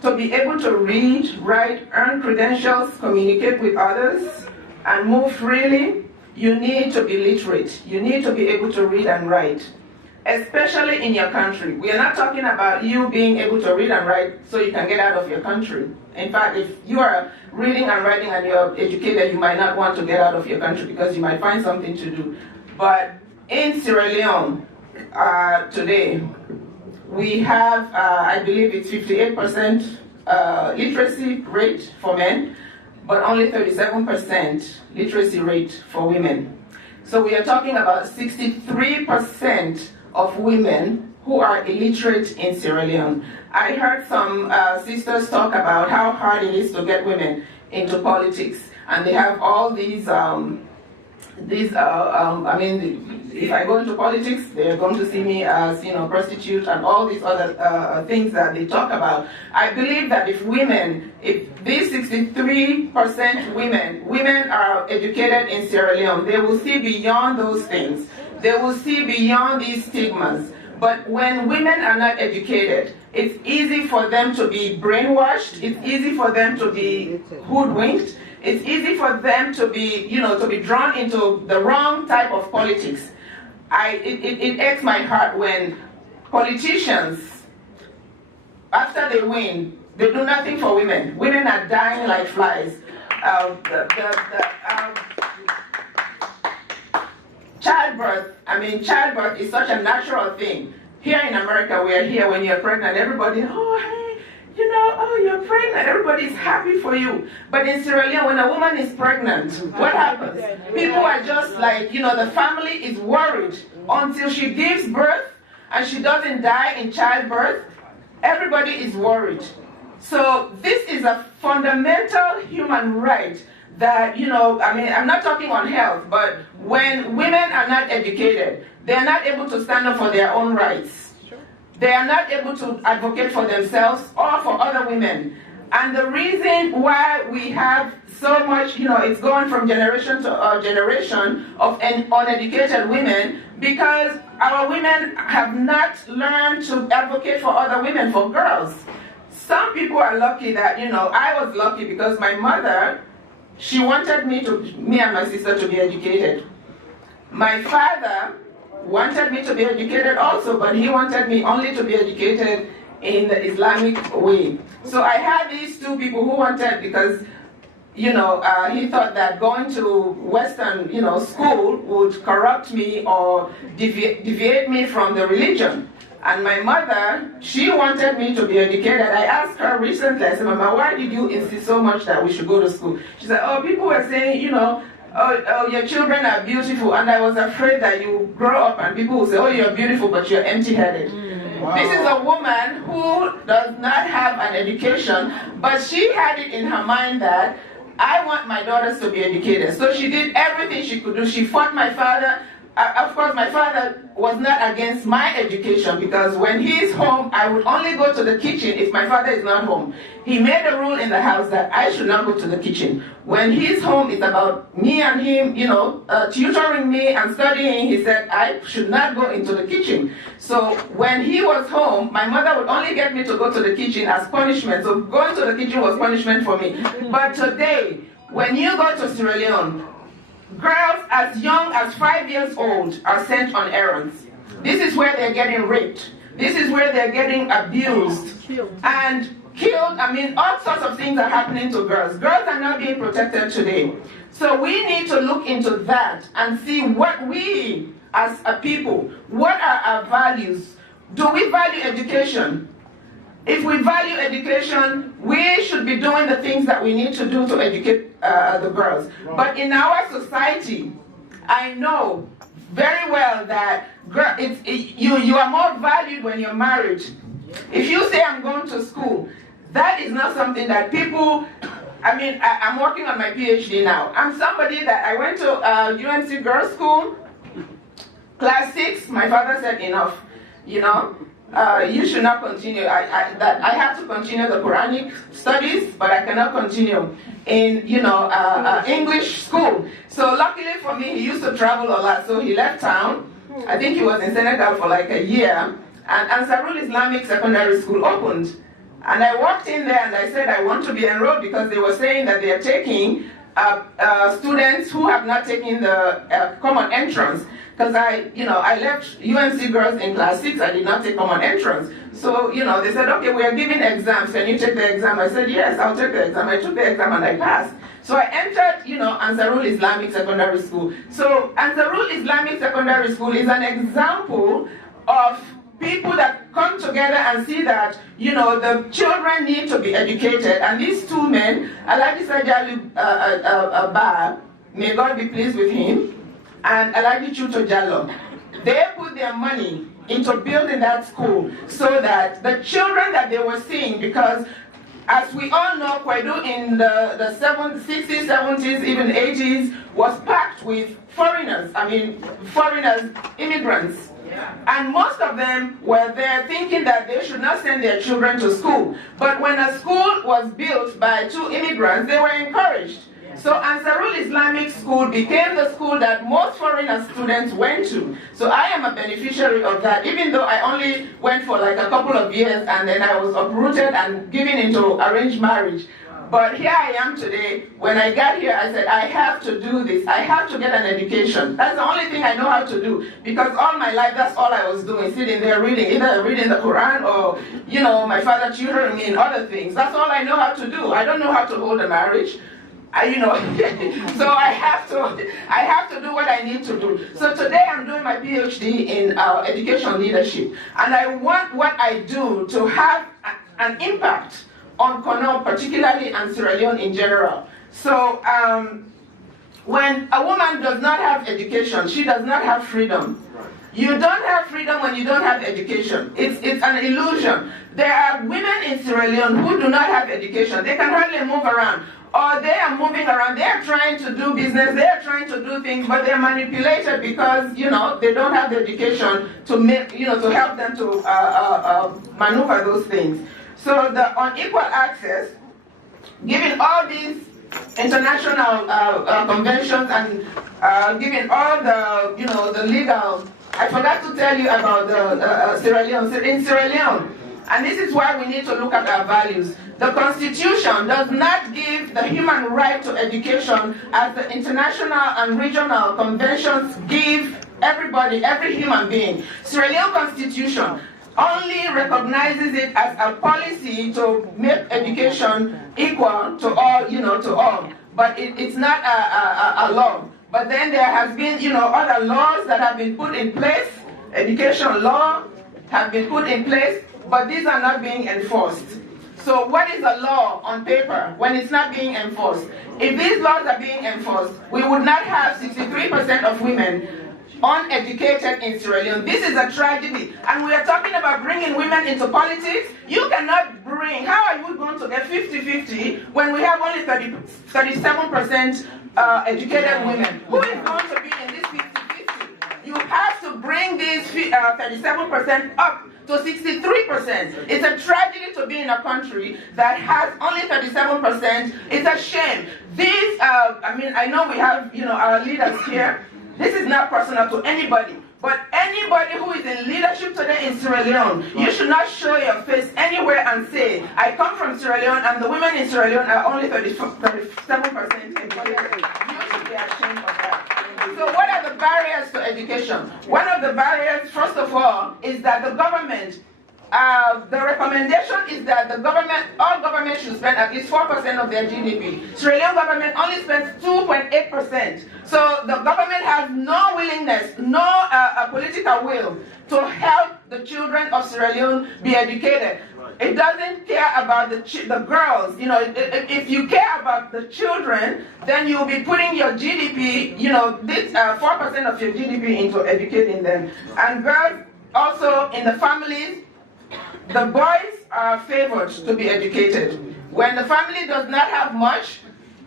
To be able to read, write, earn credentials, communicate with others, and move freely, you need to be literate. You need to be able to read and write, especially in your country. We are not talking about you being able to read and write so you can get out of your country. In fact, if you are reading and writing and you're educated, you might not want to get out of your country because you might find something to do. But in Sierra Leone today, we have, I believe it's 58% literacy rate for men, but only 37% literacy rate for women. So we are talking about 63% of women who are illiterate in Sierra Leone. I heard some sisters talk about how hard it is to get women into politics, and they have all these, I mean, if I go into politics, they're going to see me as, prostitute and all these other things that they talk about. I believe that if these 63% women are educated in Sierra Leone, they will see beyond those things. They will see beyond these stigmas. But when women are not educated, it's easy for them to be brainwashed. It's easy for them to be hoodwinked. It's easy for them to be, to be drawn into the wrong type of politics. It aches my heart when politicians, after they win, they do nothing for women. Women are dying like flies. Childbirth is such a natural thing. Here in America, we are here when you're pregnant, everybody, you're pregnant, everybody's happy for you. But in Sierra Leone, when a woman is pregnant, what happens? People are just like, the family is worried until she gives birth and she doesn't die in childbirth. Everybody is worried. So this is a fundamental human right that, I'm not talking on health, but when women are not educated, they're not able to stand up for their own rights. They are not able to advocate for themselves or for other women. And the reason why we have so much, it's going from generation to generation of uneducated women, because our women have not learned to advocate for other women, for girls. Some people are lucky that, I was lucky because my mother, she wanted me and my sister to be educated. My father wanted me to be educated also, but he wanted me only to be educated in the Islamic way. So I had these two people who wanted, because, he thought that going to Western, school would corrupt me or deviate me from the religion. And my mother, she wanted me to be educated. I asked her recently, I said, Mama, why did you insist so much that we should go to school? She said, people were saying, your children are beautiful, and I was afraid that you grow up and people will say, you're beautiful, but you're empty-headed. Wow. This is a woman who does not have an education, but she had it in her mind that I want my daughters to be educated. So she did everything she could do. She fought my father. of course, my father was not against my education, because when he's home, I would only go to the kitchen if my father is not home. He made a rule in the house that I should not go to the kitchen. When he's home, it's about me and him, tutoring me and studying. He said I should not go into the kitchen. So when he was home, my mother would only get me to go to the kitchen as punishment. So going to the kitchen was punishment for me. But today, when you go to Sierra Leone, girls as young as 5 years old are sent on errands. This is where they're getting raped. This is where they're getting abused and killed. I mean, all sorts of things are happening to girls. Girls are not being protected today. So we need to look into that and see what we, as a people, what are our values? Do we value education? If we value education, we should be doing the things that we need to do to educate the girls. But in our society, I know very well that you are more valued when you're married. If you say I'm going to school, that is not something that people, I'm working on my PhD now. I'm somebody that I went to UNC Girls School, class 6, my father said enough, you should not continue. I have to continue the Quranic studies, but I cannot continue in, English school. So luckily for me, he used to travel a lot, so he left town. I think he was in Senegal for like a year, and Ansarul Islamic Secondary School opened. And I walked in there and I said I want to be enrolled, because they were saying that they are taking students who have not taken the common entrance. Because I left UNC Girls in class 6, I did not take common entrance. So, they said, okay, we are giving exams, can you take the exam? I said, yes, I'll take the exam. I took the exam and I passed. So I entered, Ansarul Islamic Secondary School. So Ansarul Islamic Secondary School is an example of people that come together and see that, the children need to be educated. And these two men, Alhaji Sajalu Ba, may God be pleased with him, and Alhaji Chuto Jallo, they put their money into building that school so that the children that they were seeing, because as we all know, Kwedu in the 60s, 70s, even 80s, was packed with foreigners, immigrants. And most of them were there thinking that they should not send their children to school. But when a school was built by 2 immigrants, they were encouraged. So Ansarul Islamic School became the school that most foreigner students went to. So I am a beneficiary of that, even though I only went for like a couple of years and then I was uprooted and given into arranged marriage. But here I am today. When I got here, I said, I have to do this. I have to get an education. That's the only thing I know how to do. Because all my life, that's all I was doing, sitting there reading, either reading the Quran or, my father tutoring me in other things. That's all I know how to do. I don't know how to hold a marriage. So I have to do what I need to do. So today I'm doing my PhD in education leadership. And I want what I do to have an impact on Kono particularly, and Sierra Leone in general. So when a woman does not have education, she does not have freedom. You don't have freedom when you don't have education. It's an illusion. There are women in Sierra Leone who do not have education. They can hardly move around. Or they are moving around, they are trying to do business, they are trying to do things, but they're manipulated because, they don't have the education to make, to help them to maneuver those things. So the unequal access, given all these international conventions and given all the, the legal, I forgot to tell you about the Sierra Leone, in Sierra Leone. And this is why we need to look at our values. The Constitution does not give the human right to education as the international and regional conventions give everybody, every human being. Sierra Leone Constitution only recognizes it as a policy to make education equal to all, to all. But it's not a law. But then there has been, other laws that have been put in place. Education law have been put in place, but these are not being enforced. So what is a law on paper when it's not being enforced? If these laws are being enforced, we would not have 63% of women uneducated in Sierra Leone. This is a tragedy. And we are talking about bringing women into politics. You cannot bring, how are you going to get 50-50 when we have only 37% educated women? Who is going to be in this 50-50? you have to bring this 37% up to 63%. It's a tragedy to be in a country that has only 37%. It's a shame. These, I know we have, our leaders here. This is not personal to anybody. But anybody who is in leadership today in Sierra Leone, you should not show your face anywhere and say, I come from Sierra Leone and the women in Sierra Leone are only 37% educated. You should be ashamed of that. So what are the barriers to education? One of the barriers, first of all, is that the government, the recommendation is that all government should spend at least 4% of their GDP. Sierra Leone government only spends 2.8%. So the government has no willingness, no political will to help the children of Sierra Leone be educated. It doesn't care about the girls. If you care about the children, then you'll be putting your GDP, this 4% of your GDP into educating them. And girls also in the families, the boys are favored to be educated. When the family does not have much,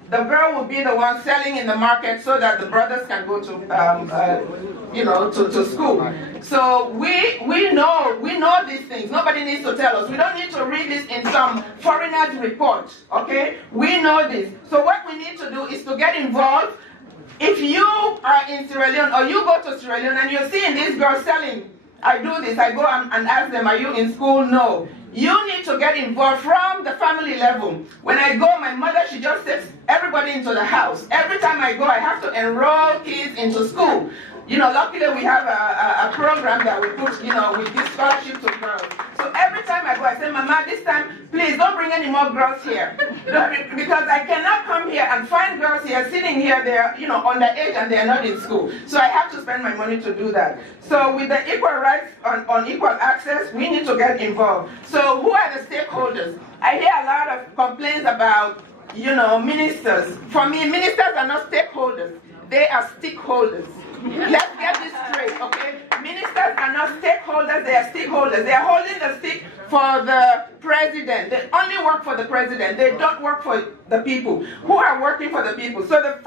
the girl will be the one selling in the market so that the brothers can go to school. So we know these things. Nobody needs to tell us. We don't need to read this in some foreigner's report, okay? We know this. So what we need to do is to get involved. If you are in Sierra Leone or you go to Sierra Leone and you're seeing these girls selling, I do this, I go and ask them, are you in school? No. You need to get involved from the family level. When I go, my mother, she just takes everybody into the house. Every time I go, I have to enroll kids into school. Luckily we have a program that we put, we give scholarship to girls. So every time I go, I say, Mama, this time, please don't bring any more girls here. Because I cannot come here and find girls here, sitting here, they're, underage and they're not in school. So I have to spend my money to do that. So with the equal rights on equal access, we need to get involved. So who are the stakeholders? I hear a lot of complaints about, ministers. For me, ministers are not stakeholders. They are stakeholders. Let's get this straight, okay? Ministers are not stakeholders, they are stakeholders. They are holding the stick for the president. They only work for the president. They don't work for the people. Who are working for the people? So the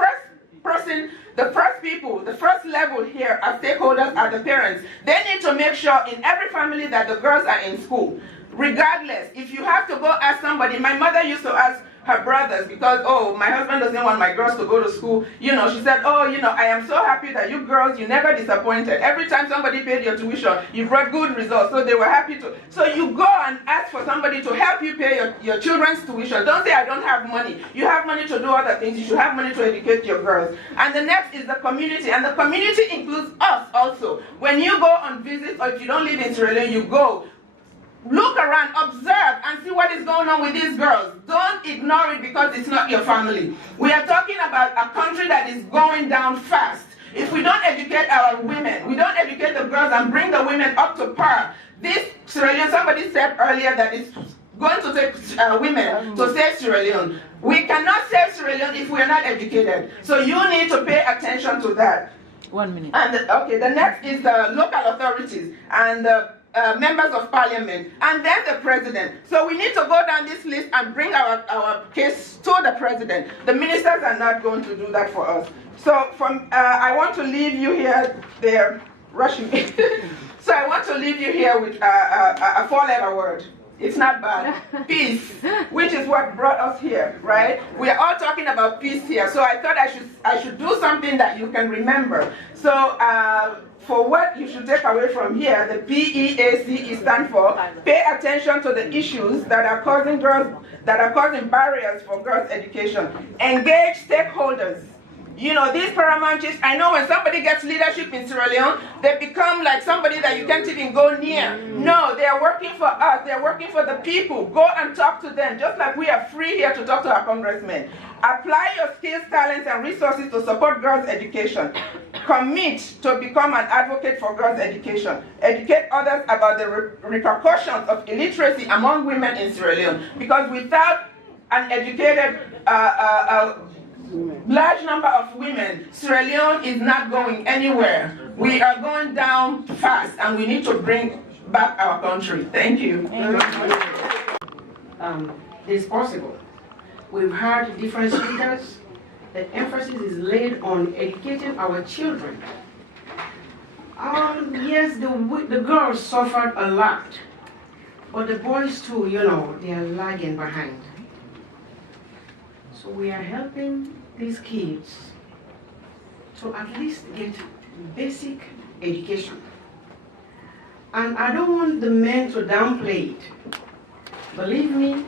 first level here are stakeholders are the parents. They need to make sure in every family that the girls are in school. Regardless, if you have to go ask somebody, my mother used to ask her brothers because, my husband doesn't want my girls to go to school. She said, I am so happy that you girls, you never disappointed. Every time somebody paid your tuition, you brought good results. So they were happy to. So you go and ask for somebody to help you pay your children's tuition. Don't say, I don't have money. You have money to do other things. You should have money to educate your girls. And the next is the community. And the community includes us also. When you go on visits, or if you don't live in Sierra Leone, you go. Look around, observe, and see what is going on with these girls. Don't ignore it because it's not your family. We are talking about a country that is going down fast. If we don't educate our women, we don't educate the girls and bring the women up to par, this Sierra Leone, somebody said earlier that it's going to take women to save Sierra Leone. We cannot save Sierra Leone if we are not educated. So you need to pay attention to that. 1 minute. And the next is the local authorities and the members of parliament, and then the president. So we need to go down this list and bring our case to the president. The ministers are not going to do that for us. So I want to leave you here, they're rushing me. So I want to leave you here with a 4-letter word. It's not bad. Peace, which is what brought us here, right? We are all talking about peace here. So I thought I should do something that you can remember. So for what you should take away from here, the PEACE stands for pay attention to the issues that are causing barriers for girls' education. Engage stakeholders. These paramount chiefs, I know when somebody gets leadership in Sierra Leone, they become like somebody that you can't even go near. No, they are working for us. They are working for the people. Go and talk to them, just like we are free here to talk to our congressmen. Apply your skills, talents, and resources to support girls' education. Commit to become an advocate for girls' education. Educate others about the repercussions of illiteracy among women in Sierra Leone. Because without an educated large number of women, Sierra Leone is not going anywhere. We are going down fast, and we need to bring back our country. Thank you. It's possible. We've heard different speakers. The emphasis is laid on educating our children. Yes, the girls suffered a lot, but the boys too, they are lagging behind. So we are helping these kids to at least get basic education. And I don't want the men to downplay it. Believe me,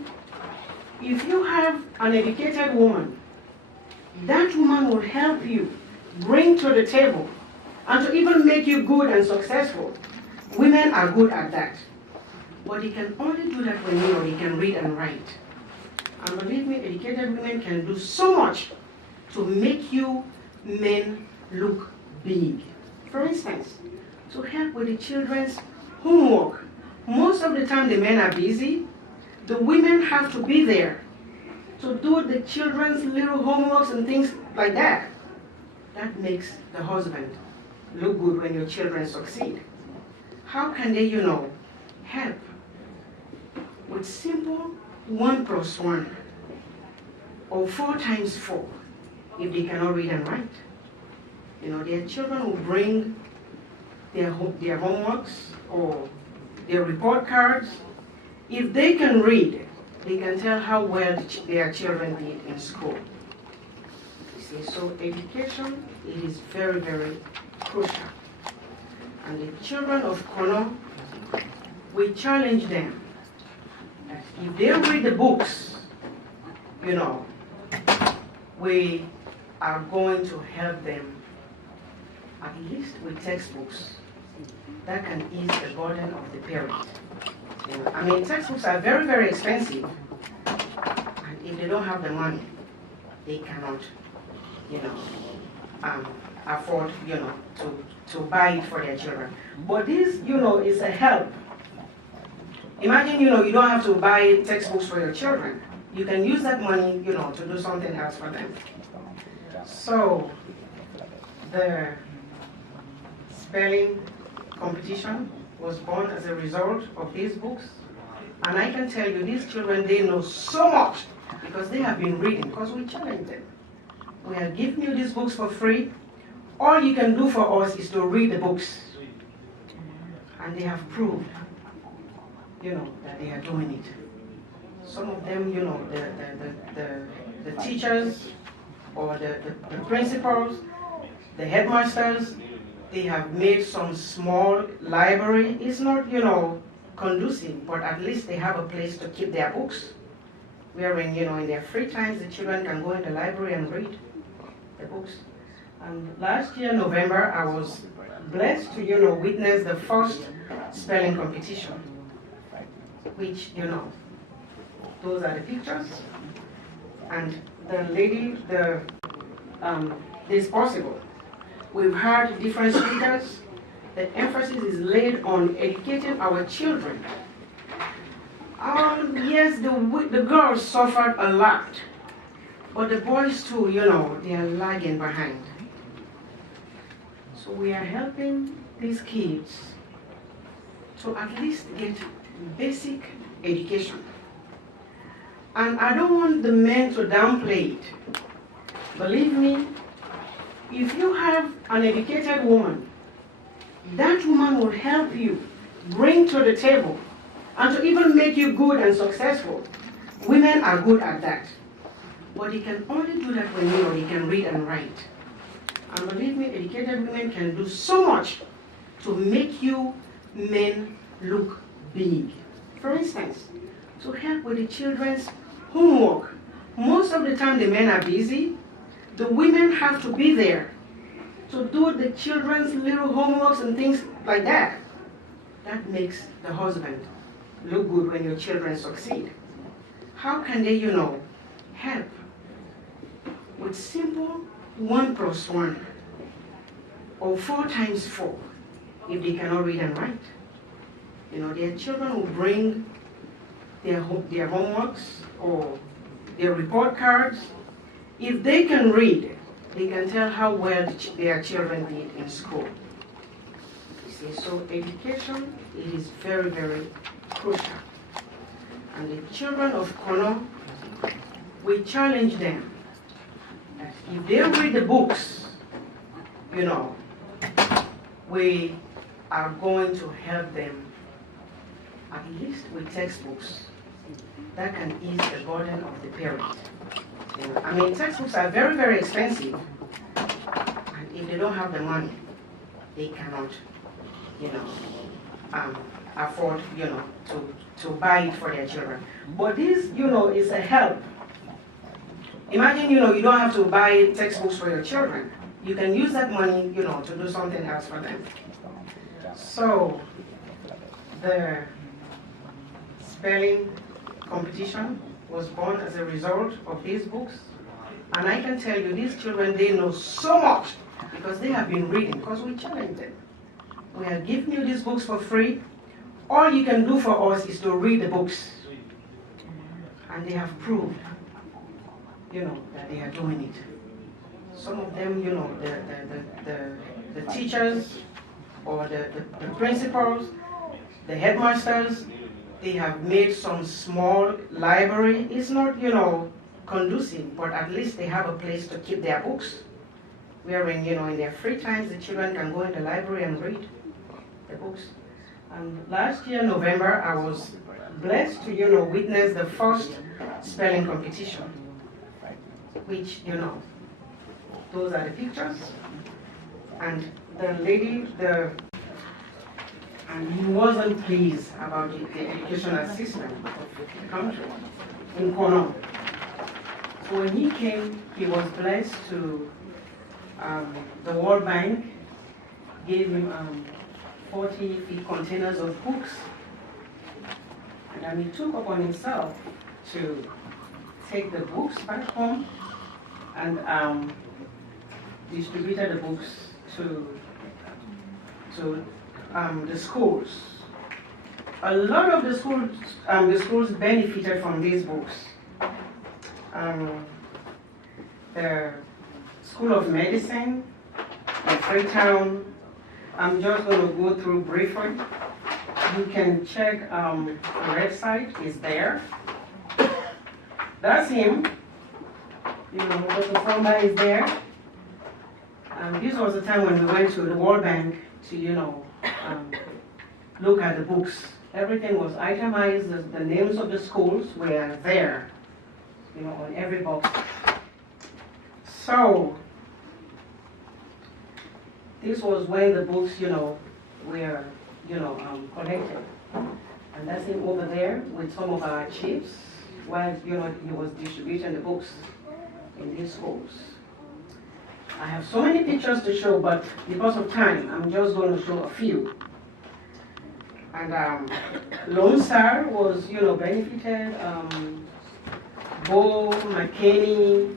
if you have an educated woman, that woman will help you bring to the table and to even make you good and successful. Women are good at that. But they can only do that when they can read and write. And believe me, educated women can do so much to make you men look big. For instance, to help with the children's homework. Most of the time the men are busy. The women have to be there to do the children's little homeworks and things like that. That makes the husband look good when your children succeed. How can they, help? With simple 1 + 1 or 4 × 4 if they cannot read and write. Their children will bring their homeworks or their report cards. If they can read, they can tell how well their children did in school. You see, so education, it is very, very crucial. And the children of Kono, we challenge them that if they read the books, we are going to help them at least with textbooks that can ease the burden of the parent. Textbooks are very, very expensive, and if they don't have the money, they cannot, afford, to buy it for their children. But this, is a help. Imagine, you don't have to buy textbooks for your children. You can use that money, to do something else for them. So, the spelling competition was born as a result of these books. And I can tell you, these children, they know so much because they have been reading, because we challenge them. We are giving you these books for free. All you can do for us is to read the books. And they have proved, that they are doing it. Some of them, the teachers or the principals, the headmasters, they have made some small library. It's not, conducive, but at least they have a place to keep their books. Wherein, in their free times, the children can go in the library and read the books. And last year, November, I was blessed to, witness the first spelling competition, which, those are the pictures. And the lady, this possible. We've heard different speakers. The emphasis is laid on educating our children. Yes, the girls suffered a lot, but the boys too, they are lagging behind. So we are helping these kids to at least get basic education. And I don't want the men to downplay it. Believe me, if you have an educated woman, that woman will help you bring to the table and to even make you good and successful. Women are good at that. But they can only do that when they can read and write. And believe me, educated women can do so much to make you men look big. For instance, to help with the children's homework. Most of the time the men are busy. The women have to be there to do the children's little homeworks and things like that. That makes the husband look good when your children succeed. How can they, help? With simple 1 + 1 or 4 × 4 if they cannot read and write. Their children will bring their homeworks or their report cards. If they can read, they can tell how well their children did in school. You see, so education, it is very, very crucial. And the children of Kono, we challenge them that if they read the books, we are going to help them at least with textbooks that can ease the burden of the parent. You know, I mean, textbooks are very, very expensive, and if they don't have the money, they cannot, you know, afford, you know, to buy it for their children. But this, you know, is a help. Imagine, you know, you don't have to buy textbooks for your children. You can use that money, you know, to do something else for them. So, the spelling competition was born as a result of these books. And I can tell you, these children, they know so much because they have been reading, because we challenge them. We are giving you these books for free. All you can do for us is to read the books. And they have proved, you know, that they are doing it. Some of them, you know, the teachers or the principals, the headmasters, they have made some small library. It's not, you know, conducive, but at least they have a place to keep their books. Wherein, you know, in their free times, the children can go in the library and read the books. And last year, November, I was blessed to, you know, witness the first spelling competition, which, you know, those are the pictures. And the lady, and he wasn't pleased about the educational system of the country in Kono. So when he came, he was blessed to, the World Bank gave him 40 containers of books. And then he took upon himself to take the books back home and distributed the books to the schools. A lot of the schools benefited from these books. The School of Medicine in Freetown, I'm just going to go through briefly. You can check the website, is there. That's him. You know, Dr. Fromba is there. This was the time when we went to the World Bank to, you know, look at the books. Everything was itemized. The names of the schools were there, you know, on every box. So, this was when the books, you know, were, you know, collected. And that's him over there with some of our chiefs, while, you know, he was distributing the books in these schools. I have so many pictures to show, but because of time, I'm just going to show a few. And Lone Star was, you know, benefited. Bo, McKinney,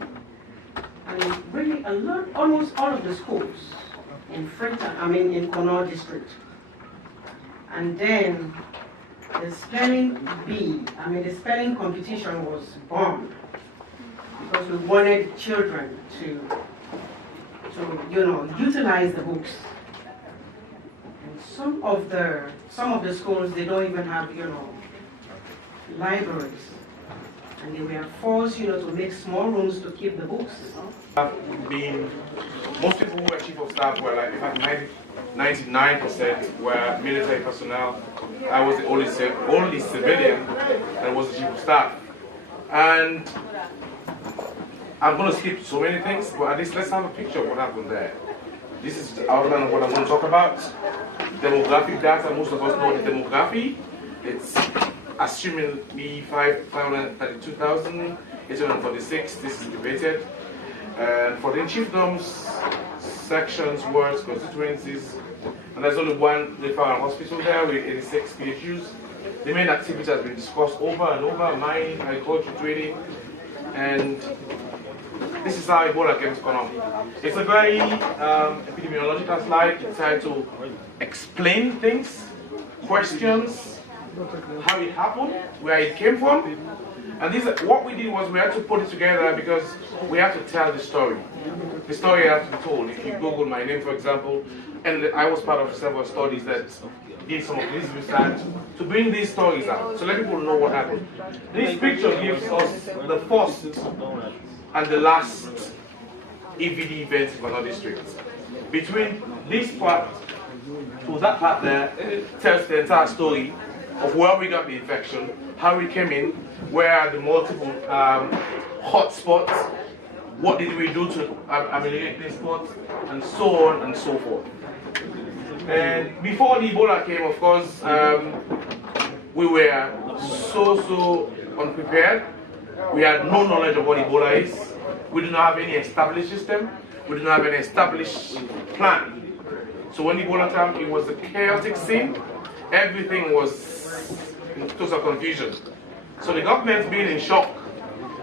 I mean, really a lot, almost all of the schools in Freetown, I mean, in Kono district. And then the spelling bee, I mean, the spelling competition was born because we wanted children to you know, utilize the books. And some of the schools, they don't even have, you know, libraries. And they were forced, you know, to make small rooms to keep the books. Most people who were chief of staff were like, in fact, 99% were military personnel. I was the only civilian that was the chief of staff. And I'm going to skip so many things, but at least let's have a picture of what happened there. This is the outline of what I'm going to talk about. Demographic data, most of us know the demography. It's assuming me 532,000, 846, this is debated. And for the chiefdoms, sections, wards, constituencies, and there's only one referral hospital there with 86 PHUs. The main activity has been discussed over and over, mining, agriculture, trading, and this is how Ebola came to Kono. It's a very epidemiological slide. It's trying to explain things, questions, how it happened, where it came from. And this, what we did was we had to put it together because we had to tell the story. The story has to be told. If you Google my name, for example, and I was part of several studies that did some of this research to bring these stories out, so let people know what happened. This picture gives us the first and the last EVD event in Kono district. Between this part So that part there tells the entire story of where we got the infection, how we came in, where are the multiple hot spots, what did we do to ameliorate these spots, and so on and so forth. And before the Ebola came, of course, we were so unprepared. We had no knowledge of what Ebola is. We did not have any established system. We did not have an established plan. So when Ebola came, it was a chaotic scene. Everything was in total confusion. So the government, being in shock,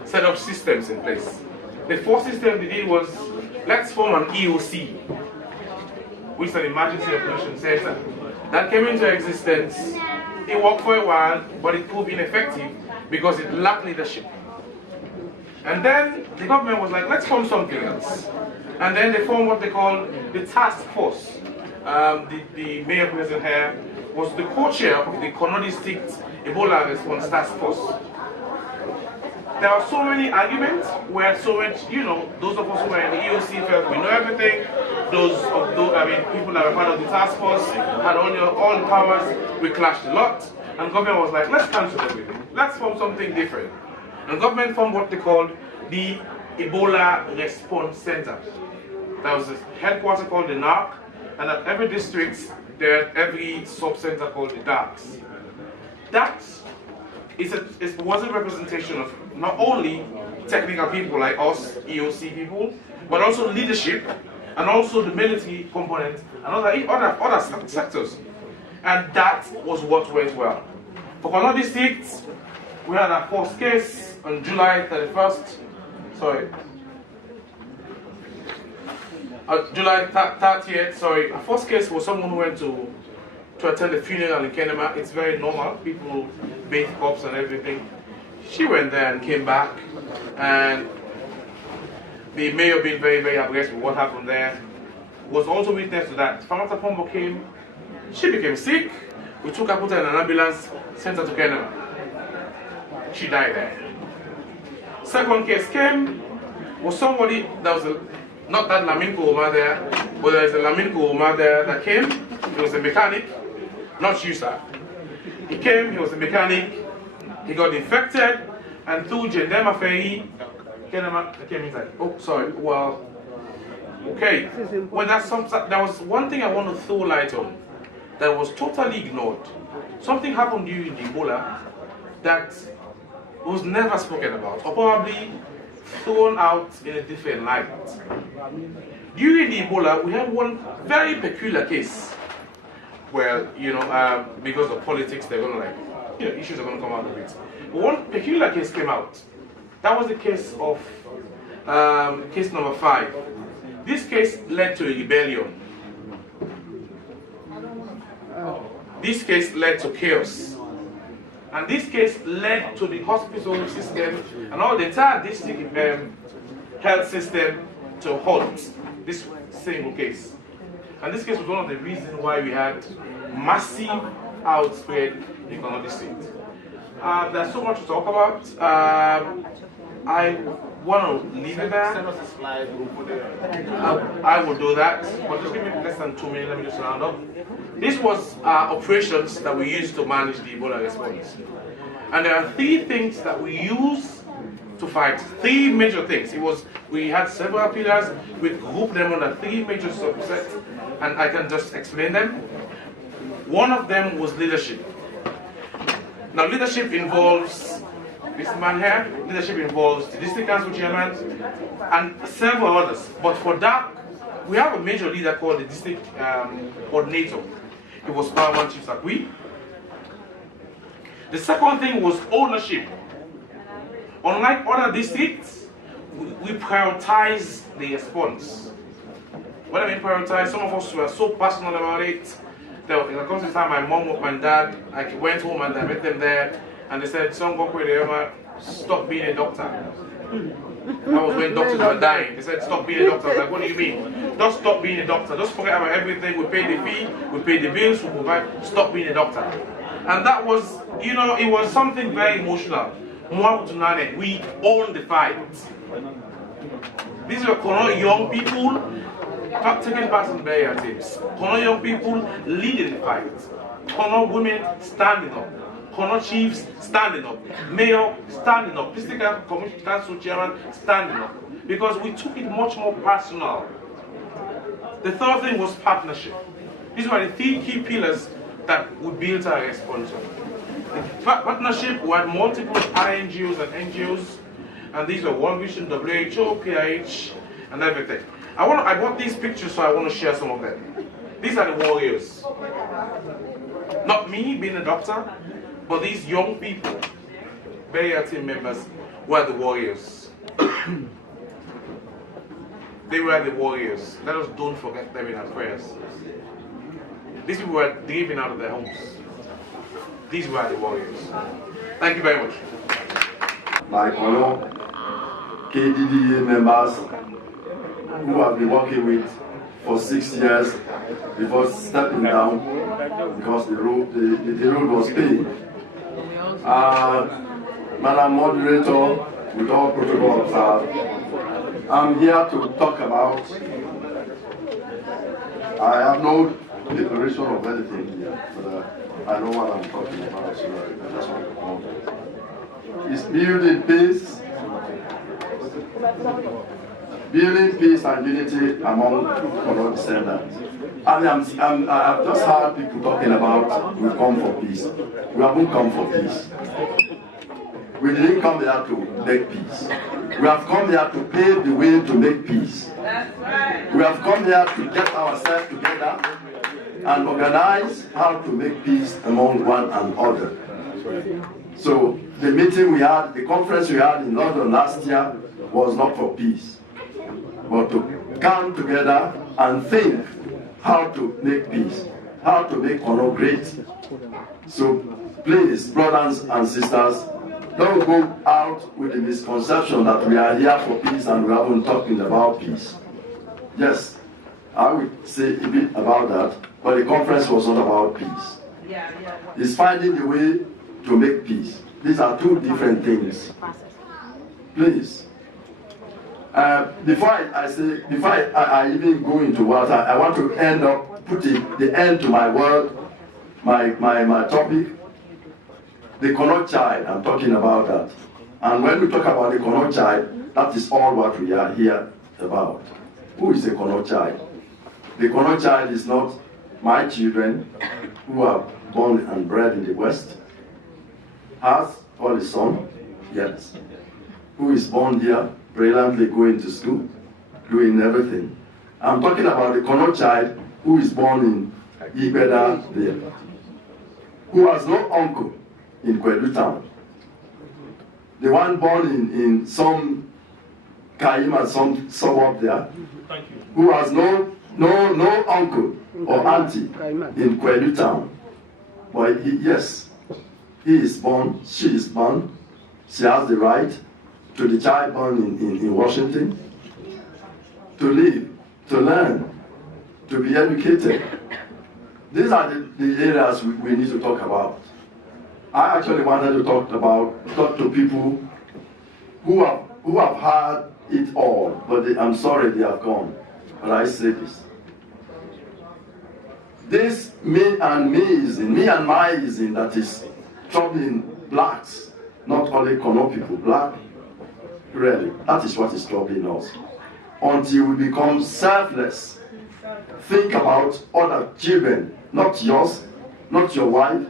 set up systems in place. The first system they did was, let's form an EOC, which is an Emergency Operations Center. That came into existence. It worked for a while, but it proved ineffective because it lacked leadership. And then the government was like, let's form something else. And then they formed what they call the task force. The mayor present here was the co-chair of the Kono District Ebola Response Task Force. There are so many arguments where so much, those of us who were in the EOC felt we know everything. People that were part of the task force had all the powers. We clashed a lot. And government was like, let's cancel everything. Let's form something different. And government formed what they called the Ebola Response Center. There was a headquarters called the NARC, and at every district, there are every sub-center called the DARCs. That was a representation of not only technical people like us, EOC people, but also leadership, and also the military component, and other sectors. And that was what went well. For Kono District, we had our first case on July 31st. July 30th, our first case was someone who went to attend a funeral in Kenema. It's very normal. People bathe corpse and everything. She went there and came back, and the mayor being very abreast with what happened there was also witness to that. Famata Pombo came, she became sick. We took her, put her in an ambulance, sent her to Kenema. She died there. Second case came, was somebody that was not that Laminko Oma there, but there's a Laminko Oma there that came. He was a mechanic, not you, sir. He came, he was a mechanic, he got infected, and through Gendema Fei, came inside. Oh, sorry, well, okay. Well, there was one thing I want to throw light on that was totally ignored. Something happened during the Ebola that was never spoken about, or probably thrown out in a different light. During the Ebola, we had one very peculiar case where, because of politics, they're going to issues are going to come out of it. But one peculiar case came out. That was the case of case number 5. This case led to a rebellion. This case led to chaos. And this case led to the hospital system and all the entire district health system to halt this single case. And this case was one of the reasons why we had massive outspread in Kono District. There's so much to talk about. I want to leave it there. Send us a slide. I will do that. But just give me less than 2 minutes. Let me just round up. This was operations that we used to manage the Ebola response. And there are 3 things that we use to fight. 3 major things. We had several pillars. We grouped them under 3 major subsets. And I can just explain them. One of them was leadership. Now, leadership involves this man here. Leadership involves the district council chairman and several others. But for that, we have a major leader called the district coordinator. It was Paramount Chief Sakwi. The second thing was ownership. Unlike other districts, we prioritize the response. When I mean prioritize, some of us were so passionate about it. There comes a time my mom and my dad, I went home and I met them there, and they said, "Son, stop being a doctor." That was when doctors were dying. They said, "Stop being a doctor." I was like, "What do you mean? Just stop being a doctor. Just forget about everything. We pay the fee, we pay the bills, we provide. Stop being a doctor." And that was, it was something very emotional. We own the fight. These were Kono young people taking part in burial teams. Kono young people leading the fight. Kono women standing up. Kono chiefs standing up. Mayor standing up. District Council chairman standing up. Because we took it much more personal. The third thing was partnership. These were the three key pillars that we built our response on. The partnership, we had multiple INGOs and NGOs, and these were World Vision, WHO, PIH, and everything. I bought these pictures, so I want to share some of them. These are the warriors. Not me being a doctor, but these young people, burial team members, were the warriors. They were the warriors. Let us don't forget them in our prayers. These people were driven out of their homes. These were the warriors. Thank you very much. My fellow KDDA members who I've been working with for 6 years before stepping down because the road was paid. Madam Moderator, with all protocol observed, I'm here to talk about, I have no declaration of anything here, but I know what I'm talking about, so I just want to comment. It's building peace and unity among Kono descendants. I've just heard people talking about we come for peace. We haven't come for peace. We didn't come here to make peace. We have come here to pave the way to make peace. We have come here to get ourselves together and organize how to make peace among one another. So the meeting we had, the conference we had in London last year was not for peace, but to come together and think how to make peace, how to make Kono great. So please, brothers and sisters, don't go out with the misconception that we are here for peace and we haven't talking about peace. Yes, I would say a bit about that, but the conference was not about peace. It's finding the way to make peace. These are two different things. Please. Before I even go into what I want to end up putting the end to my word, my topic, the Kono child. I'm talking about that. And when we talk about the Kono child, that is all what we are here about. Who is the Kono child? The Kono child is not my children who are born and bred in the West. Has all his son, yes, who is born here, brilliantly going to school, doing everything. I'm talking about the Kono child who is born in Ibeda there, who has no uncle in Kwedu town. The one born in some Kaima, some suburb there, who has no uncle or auntie in Kwedu town. But yes, he is born, she is born, she has the right to the child born in Washington to live, to learn, to be educated. These are the areas we need to talk about. I actually wanted to talk to people who have had it all, but I'm sorry they have gone. But I say this. This me and myism that is troubling blacks, not only Kono people, black, really, that is what is troubling us. Until we become selfless, think about other children, not yours, not your wife,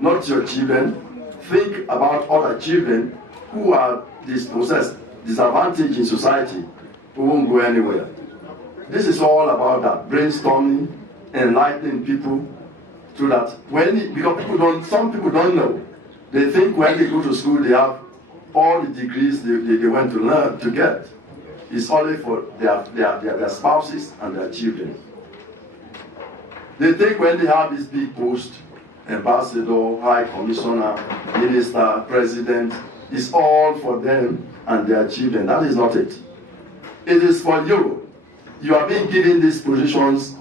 not your children. Think about other children who are dispossessed, disadvantaged in society, who won't go anywhere. This is all about that, brainstorming, enlightening people, so that because some people don't know. They think when they go to school they have all the degrees they went to learn to get. It's only for their spouses and their children. They think when they have this big post, ambassador, high commissioner, minister, president, it's all for them and their children. That is not it. It is for you. You are being given these positions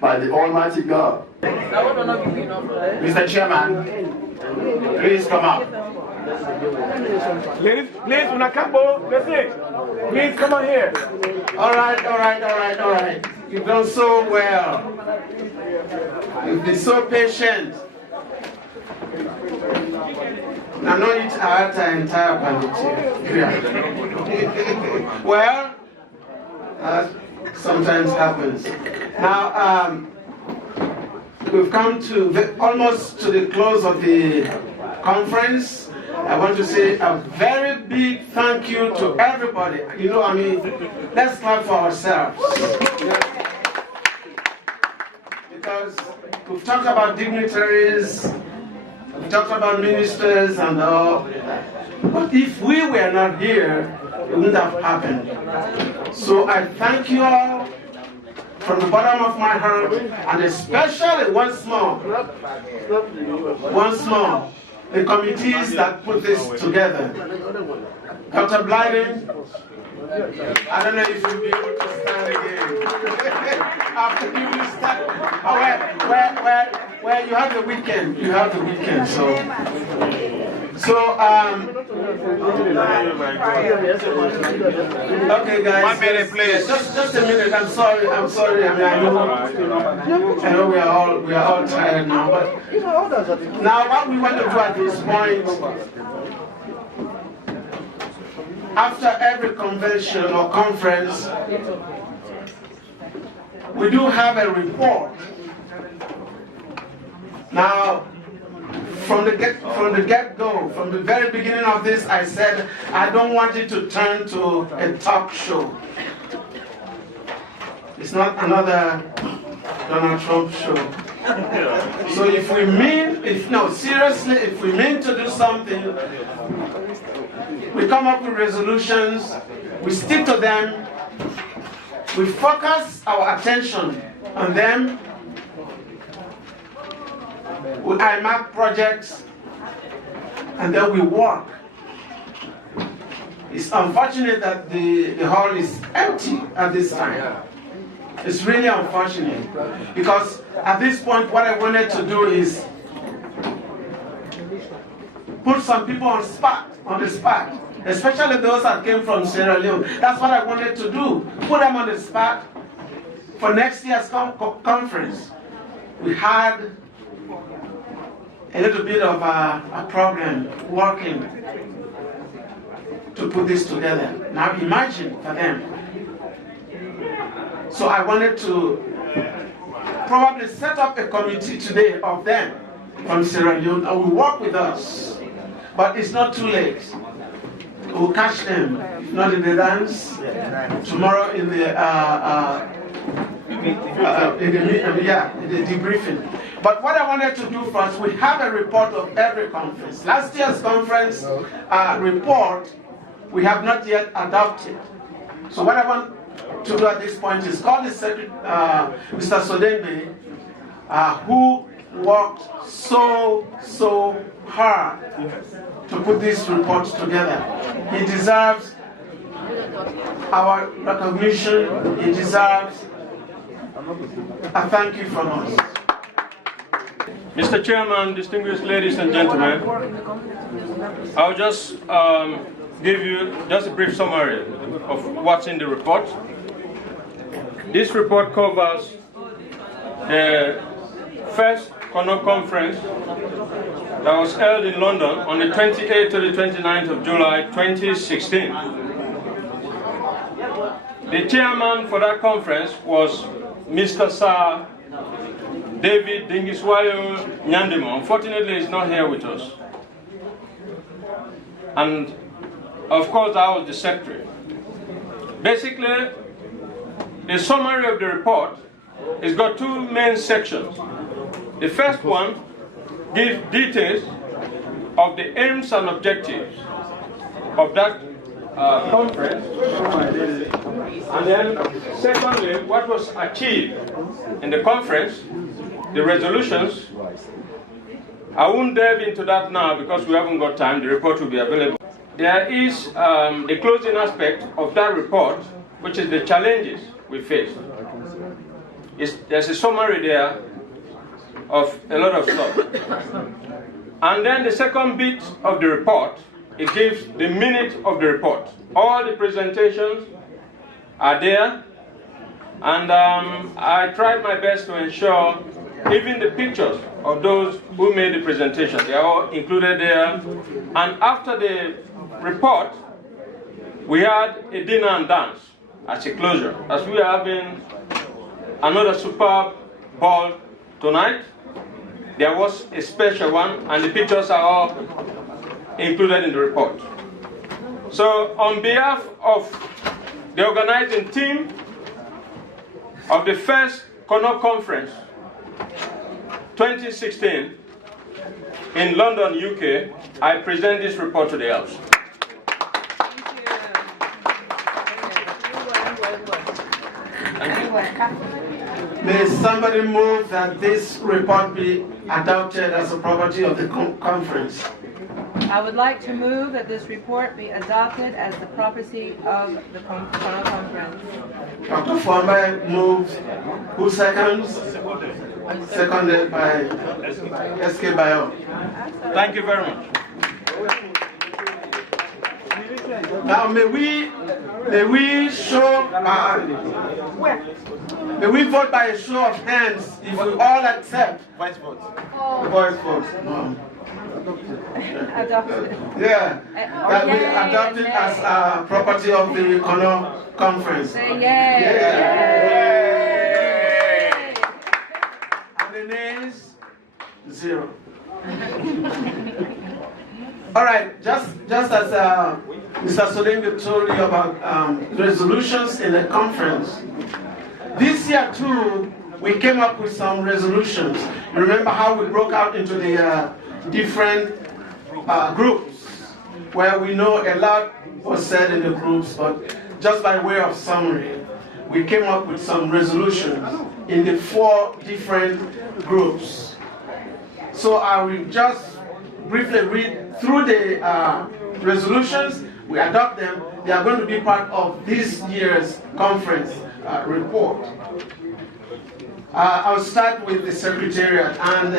by the Almighty God. Mr. Chairman, please come up. Please, Unakapo, listen. Please come on here. All right. You've done so well. You've been so patient. I know it hurt the entire pandemic. Well, sometimes happens. Now, we've come to almost to the close of the conference. I want to say a very big thank you to everybody. You know, I mean, let's clap for ourselves. Because we've talked about dignitaries, we've talked about ministers and all. But if we were not here, it wouldn't have happened. So I thank you all from the bottom of my heart, and especially once more, the committees that put this together. Dr. Blyden, I don't know if you'll be able to stand again. After you will stand. Oh, well, you have the weekend. You have the weekend, so. Okay, guys. 1 minute, please. Just a minute. I'm sorry. I mean, I know we are all tired now, but now what we want to do at this point, after every convention or conference, we do have a report. Now, from the get-go, from the very beginning of this, I said I don't want it to turn to a talk show. It's not another Donald Trump show. So if we mean to do something, we come up with resolutions, we stick to them, we focus our attention on them. I mark projects, and then we work. It's unfortunate that the hall is empty at this time. It's really unfortunate, because at this point what I wanted to do is put some people on the spot, especially those that came from Sierra Leone. That's what I wanted to do, put them on the spot for next year's conference. We had a little bit of a problem working to put this together. Now imagine for them. So I wanted to probably set up a committee today of them from Sierra Leone and will work with us. But it's not too late. We'll catch them, if not in the dance, tomorrow in the debriefing. But what I wanted to do first, we have a report of every conference. Last year's conference report, we have not yet adopted. So what I want to do at this point is call the secretary, Mr. Sodembe, who worked so hard to put this report together. He deserves our recognition. He deserves a thank you from us. Mr. Chairman, distinguished ladies and gentlemen, I'll just give you just a brief summary of what's in the report. This report covers the first CONOC conference that was held in London on the 28th to the 29th of July 2016. The chairman for that conference was Mr. Sir David Dingiswayo Nyandemo. Unfortunately, he's not here with us. And of course, I was the secretary. Basically, the summary of the report has got two main sections. The first one gives details of the aims and objectives of that conference. And then, secondly, what was achieved in the conference, the resolutions. I won't delve into that now because we haven't got time. The report will be available. There is the closing aspect of that report, which is the challenges we face. There's a summary there of a lot of stuff. And then the second bit of the report, it gives the minute of the report. All the presentations are there, And I tried my best to ensure even the pictures of those who made the presentation, they are all included there. And after the report, we had a dinner and dance as a closure. As we are having another superb ball tonight, there was a special one, and the pictures are all included in the report. So on behalf of the organizing team of the first CONOP conference 2016 in London, UK, I present this report to the House. May somebody move that this report be adopted as a property of the conference? I would like to move that this report be adopted as the property of the CONOP conference. Dr. Formby moved. Who seconds? Seconded by SK Bio. Thank you very much. Now may we show may we vote by a show of hands if we all accept voice vote. Voice vote. No. Adopted. Yeah. That we adopt it as a property of the CONOP conference. Say yay. Yay. And the nays? 0. All right, just as Mr. Sodenga told you about resolutions in the conference, this year too, we came up with some resolutions. Remember how we broke out into the different groups, where we know a lot was said in the groups, but just by way of summary, we came up with some resolutions in the 4 different groups. So I will just briefly read through the resolutions. We adopt them. They are going to be part of this year's conference report. I'll start with the Secretariat. And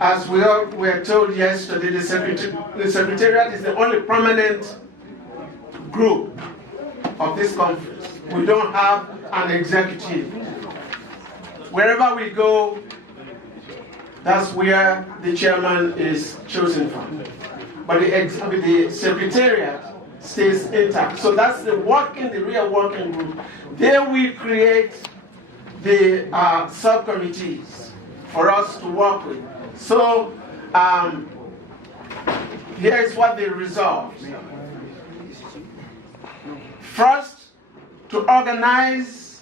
as we were told yesterday, the Secretariat is the only permanent group of this conference. We don't have an executive. Wherever we go, that's where the chairman is chosen from. But the Secretariat stays intact. So that's the real working group. There we create the subcommittees for us to work with. So here is what they resolved. First, to organize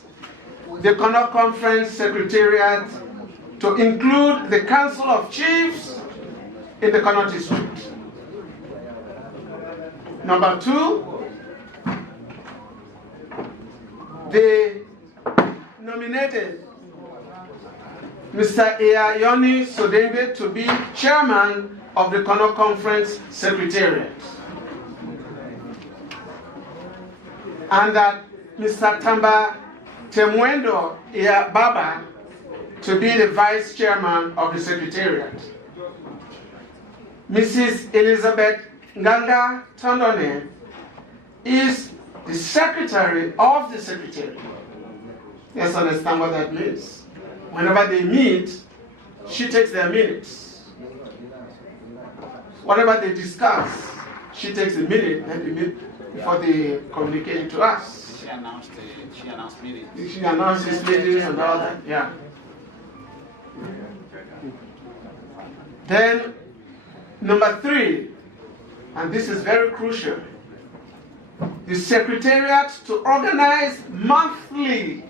the CONOP Conference Secretariat to include the Council of Chiefs in the CONOP District. Number 2, they nominated Mr. Ayoni Sodenga to be chairman of the CONOP Conference Secretariat. And that Mr. Tamba Temwendo Baba to be the vice chairman of the Secretariat. Mrs. Elizabeth Nganga Tondone is the secretary of the Secretariat. Let's understand what that means. Whenever they meet, she takes their minutes. Whatever they discuss, she takes a minute and they meet before they communicate it to us. She announced meetings. She announces meetings and all that, yeah. Then, number 3, and this is very crucial, the Secretariat to organize monthly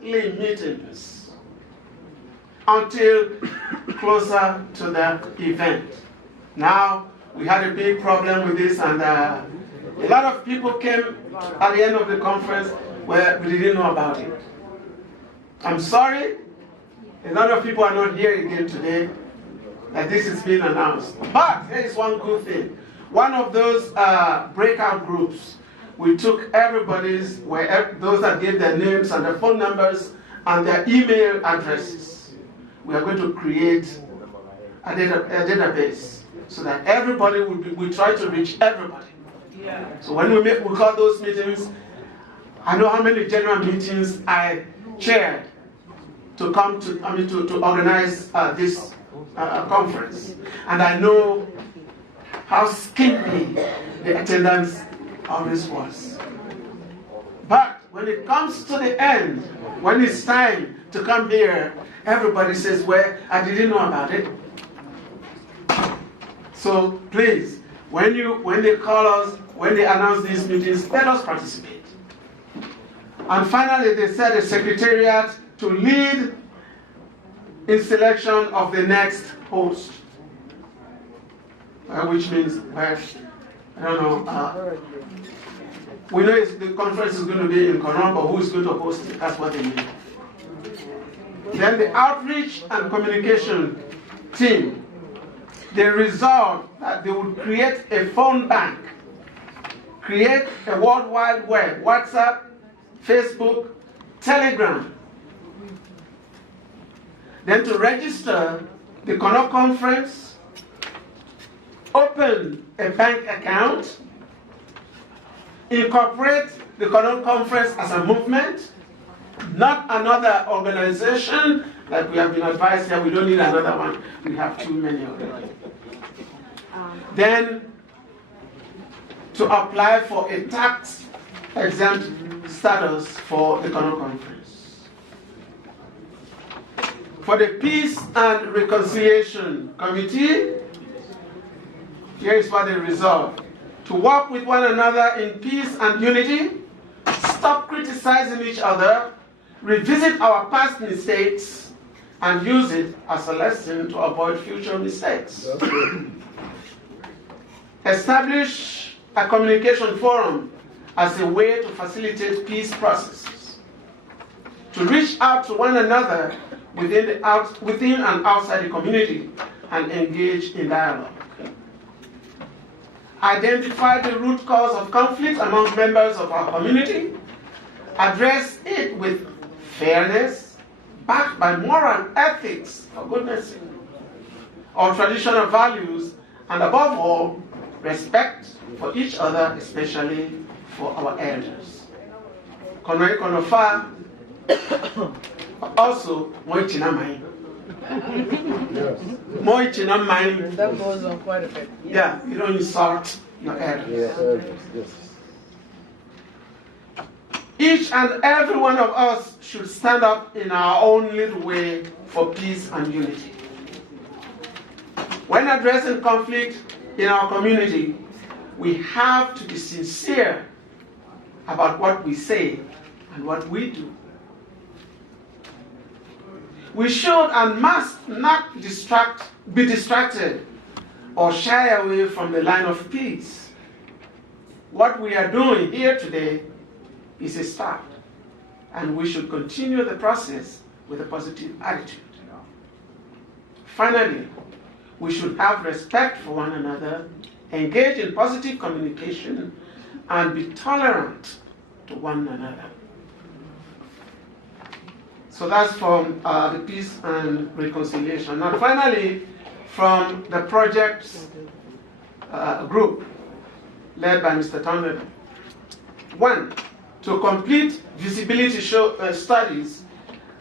meetings until closer to the event. Now, we had a big problem with this, and a lot of people came at the end of the conference where we didn't know about it. I'm sorry, a lot of people are not here again today that this is being announced. But there is one good thing. One of those breakout groups, we took everybody's, those that gave their names and their phone numbers and their email addresses. We are going to create a database so that everybody we try to reach everybody. Yeah. So when we call those meetings, I know how many general meetings I chaired to come to, to organize this conference. And I know how skimpy the attendance always was. But when it comes to the end, when it's time to come here, everybody says, well, I didn't know about it. So please, when they call us, when they announce these meetings, let us participate. And finally, they said the secretariat to lead in selection of the next host, which means, well, I don't know. We know the conference is going to be in Konon, but who is going to host it? That's what they mean. Then the outreach and communication team, they resolved that they would create a phone bank, create a World Wide Web, WhatsApp, Facebook, Telegram. Then to register the Konon conference, open a bank account, incorporate the Konon conference as a movement, not another organization like we have been advised here. We don't need another one. We have too many of them. Then to apply for a tax exempt status for the Konon conference. For the Peace and Reconciliation Committee, here is what they resolved. To work with one another in peace and unity, stop criticizing each other, revisit our past mistakes, and use it as a lesson to avoid future mistakes. Establish a communication forum as a way to facilitate peace processes. To reach out to one another within and outside the community and engage in dialogue. Identify the root cause of conflict among members of our community, address it with fairness, backed by moral ethics, for goodness sake, our traditional values, and above all, respect for each other, especially for our elders. Konon Konofa, also, Moichinamai. Moichinamai. That goes on quite a bit. Yeah, you don't insult your elders. Yes. Each and every one of us should stand up in our own little way for peace and unity. When addressing conflict in our community, we have to be sincere about what we say and what we do. We should and must not be distracted or shy away from the line of peace. What we are doing here today is a start, and we should continue the process with a positive attitude. Finally, we should have respect for one another, engage in positive communication, and be tolerant to one another. So that's from the Peace and Reconciliation. Now finally, from the projects group led by Mr. Tondela. 1, to complete visibility studies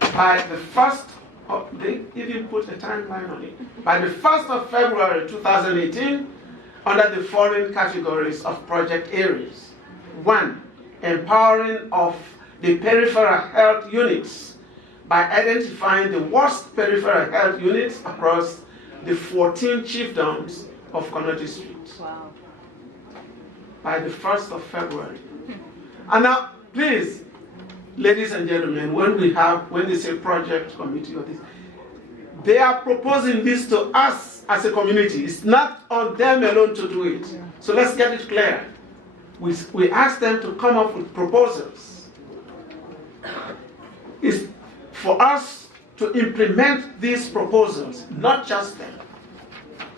by the 1st of, they even put a timeline on it, by the 1st of February 2018 under the following categories of project areas. 1, empowering of the peripheral health units by identifying the worst peripheral health units across the 14 chiefdoms of Kono District. Wow. By the 1st of February. And now, please, ladies and gentlemen, when they say project committee or this, they are proposing this to us as a community. It's not on them alone to do it. So let's get it clear. We ask them to come up with proposals. It's for us to implement these proposals, not just them.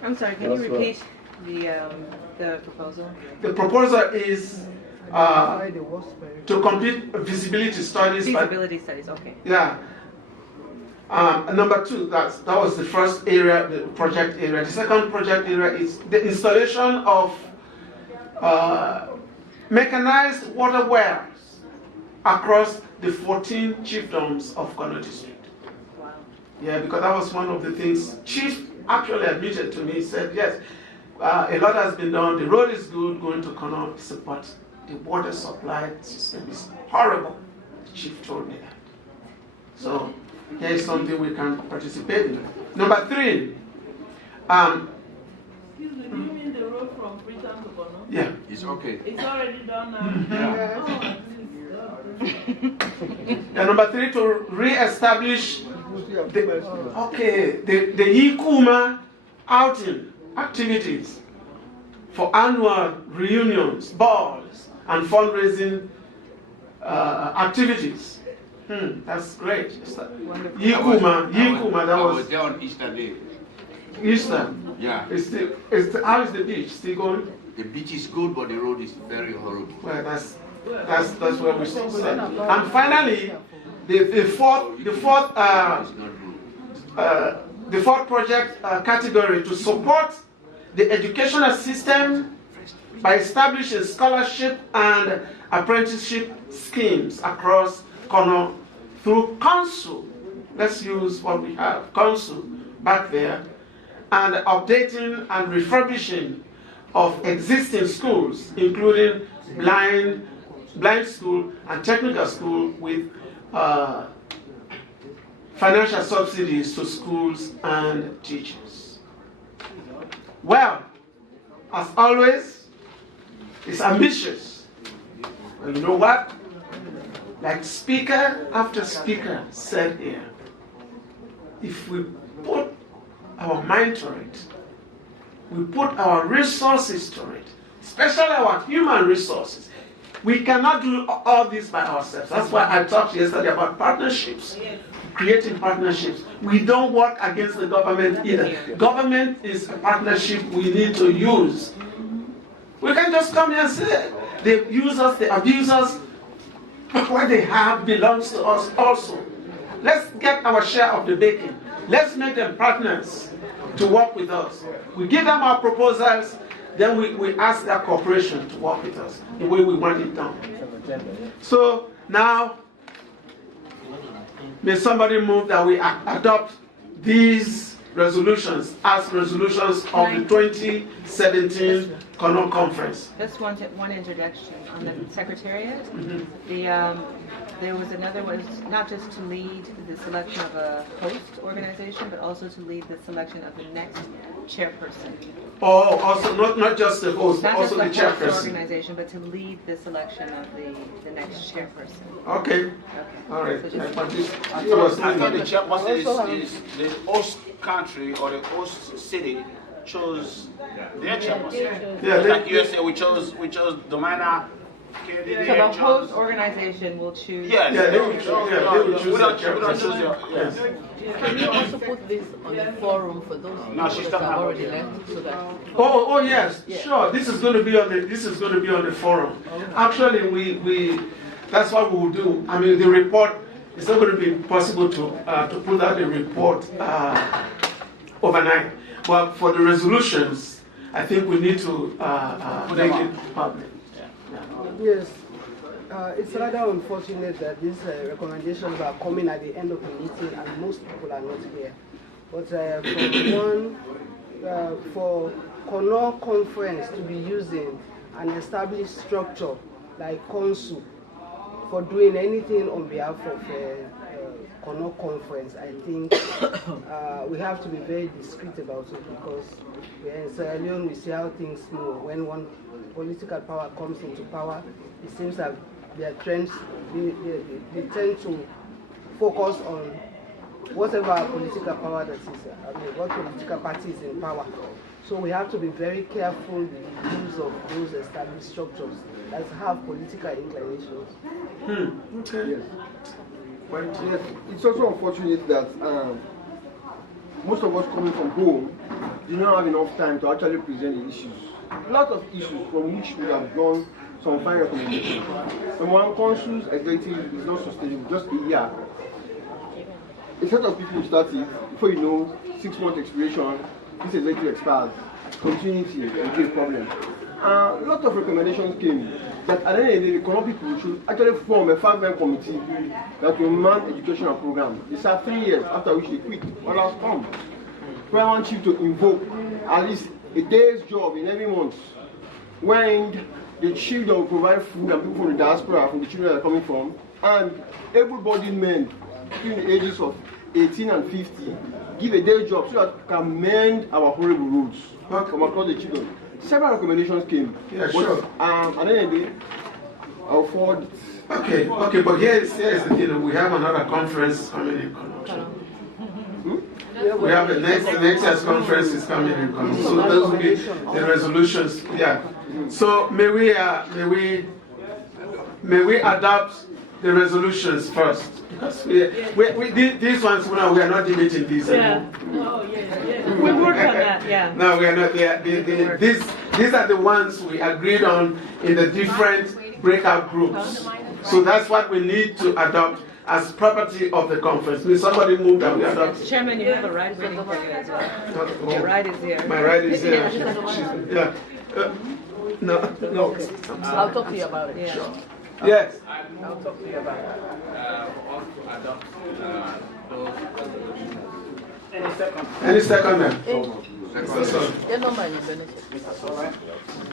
I'm sorry, can you repeat the proposal? The proposal is to complete visibility studies. Feasibility studies, okay. Yeah. Number 2, that was the first area, the project area. The second project area is the installation of mechanized water wells across the 14 chiefdoms of Kono district. Yeah, because that was one of the things Chief actually admitted to me. He said, yes, a lot has been done, the road is good going to Kono, but the water supply system is horrible. The chief told me that. So here is something we can participate in. Number 3. Excuse me, do you mean the road from Freetown to Kono? Yeah. It's okay. It's already done now? And number 3, to re-establish the Yikuma outing activities for annual reunions, balls, and fundraising activities. That's great. Yikuma, that I was was there on Easter Day. Easter. Yeah. How is the beach? Still going? The beach is good, but the road is very horrible. Well, that's where we stand. And finally, the fourth project category, to support the educational system by establishing scholarship and apprenticeship schemes across Kono through council. Let's use what we have, council back there, and updating and refurbishing of existing schools, including blind school and technical school, with financial subsidies to schools and teachers. Well, as always, it's ambitious. And you know what? Like speaker after speaker said here, if we put our mind to it, we put our resources to it, especially our human resources, we cannot do all this by ourselves. That's why I talked yesterday about partnerships, creating partnerships. We don't work against the government either. Government is a partnership we need to use. We can just come here and say, they use us, they abuse us, but what they have belongs to us also. Let's get our share of the bacon. Let's make them partners to work with us. We give them our proposals, then we ask their cooperation to work with us the way we want it done. So now, may somebody move that we adopt these resolutions as resolutions of the 2017 Kono Conference. Just one interjection on the Secretariat. There was another one, not just to lead the selection of a host organization, but also to lead the selection of the next chairperson. Oh, also not just the host, but Not also the just the host chairperson. organization, but to lead the selection of the next chairperson. Okay. All right. So just- I thought the chairperson is the host country or the host city chose their chairperson. Yeah, like USA, we chose Domina. So the host organization will choose. Yes. Yeah, they will choose We don't their choose chairperson. your. Yes. Can you also put this on the forum for those No, she's people that talking have about already it. left? So that Oh yes, sure. This is going to be on the forum. Actually, we that's what we will do. I mean, the report. It's not going to be possible to put out the report overnight. But for the resolutions, I think we need to make it public. Yes. It's rather unfortunate that these recommendations are coming at the end of the meeting and most people are not here. But for Kono Conference to be using an established structure like council for doing anything on behalf of Kono Conference, I think we have to be very discreet about it, because in Sierra Leone we see how things move. When one political power comes into power, it seems that they tend to focus on whatever political power that is, what political party is in power. So we have to be very careful with the use of those established structures that have political inclinations. Okay. Yes. Yes, it's also unfortunate that most of us coming from home do not have enough time to actually present the issues. A lot of issues from which we have done some fine recommendations. And one council's executive is not sustainable, just a year. A set of people started, before you know, 6 month expiration, this executive expires. Continuity will be a problem. A lot of recommendations came. that at the end of the day, the Kono people should actually form a 5-man committee that will man educational program. They serve 3 years, after which they quit. Others come. So I want you to invoke at least a day's job in every month when the children will provide food and people from the diaspora, from the children that are coming from, and able-bodied men between the ages of 18 and 50 give a day job so that we can mend our horrible roads from across the children. Several recommendations came. Yeah, but, sure. At the end of the day, I'll forward it. Okay, but here's the thing. We have another conference coming in Kono. We have the next year's conference is coming in Kono. So those will be the resolutions. Yeah. So may we adopt the resolutions first, because these ones we are not debating these anymore. We worked on that, yeah. No, we are not there. These are the ones we agreed on in the different breakout groups. So that's what we need to adopt as property of the conference. Will somebody move that we adopt? Chairman, you have a ride waiting for you as well. Your ride is here. My ride is here. Yeah. No. I'll talk to you about it. Yeah. Sure. Yes. I'll talk to you about it. Any second then? Your number is benefit.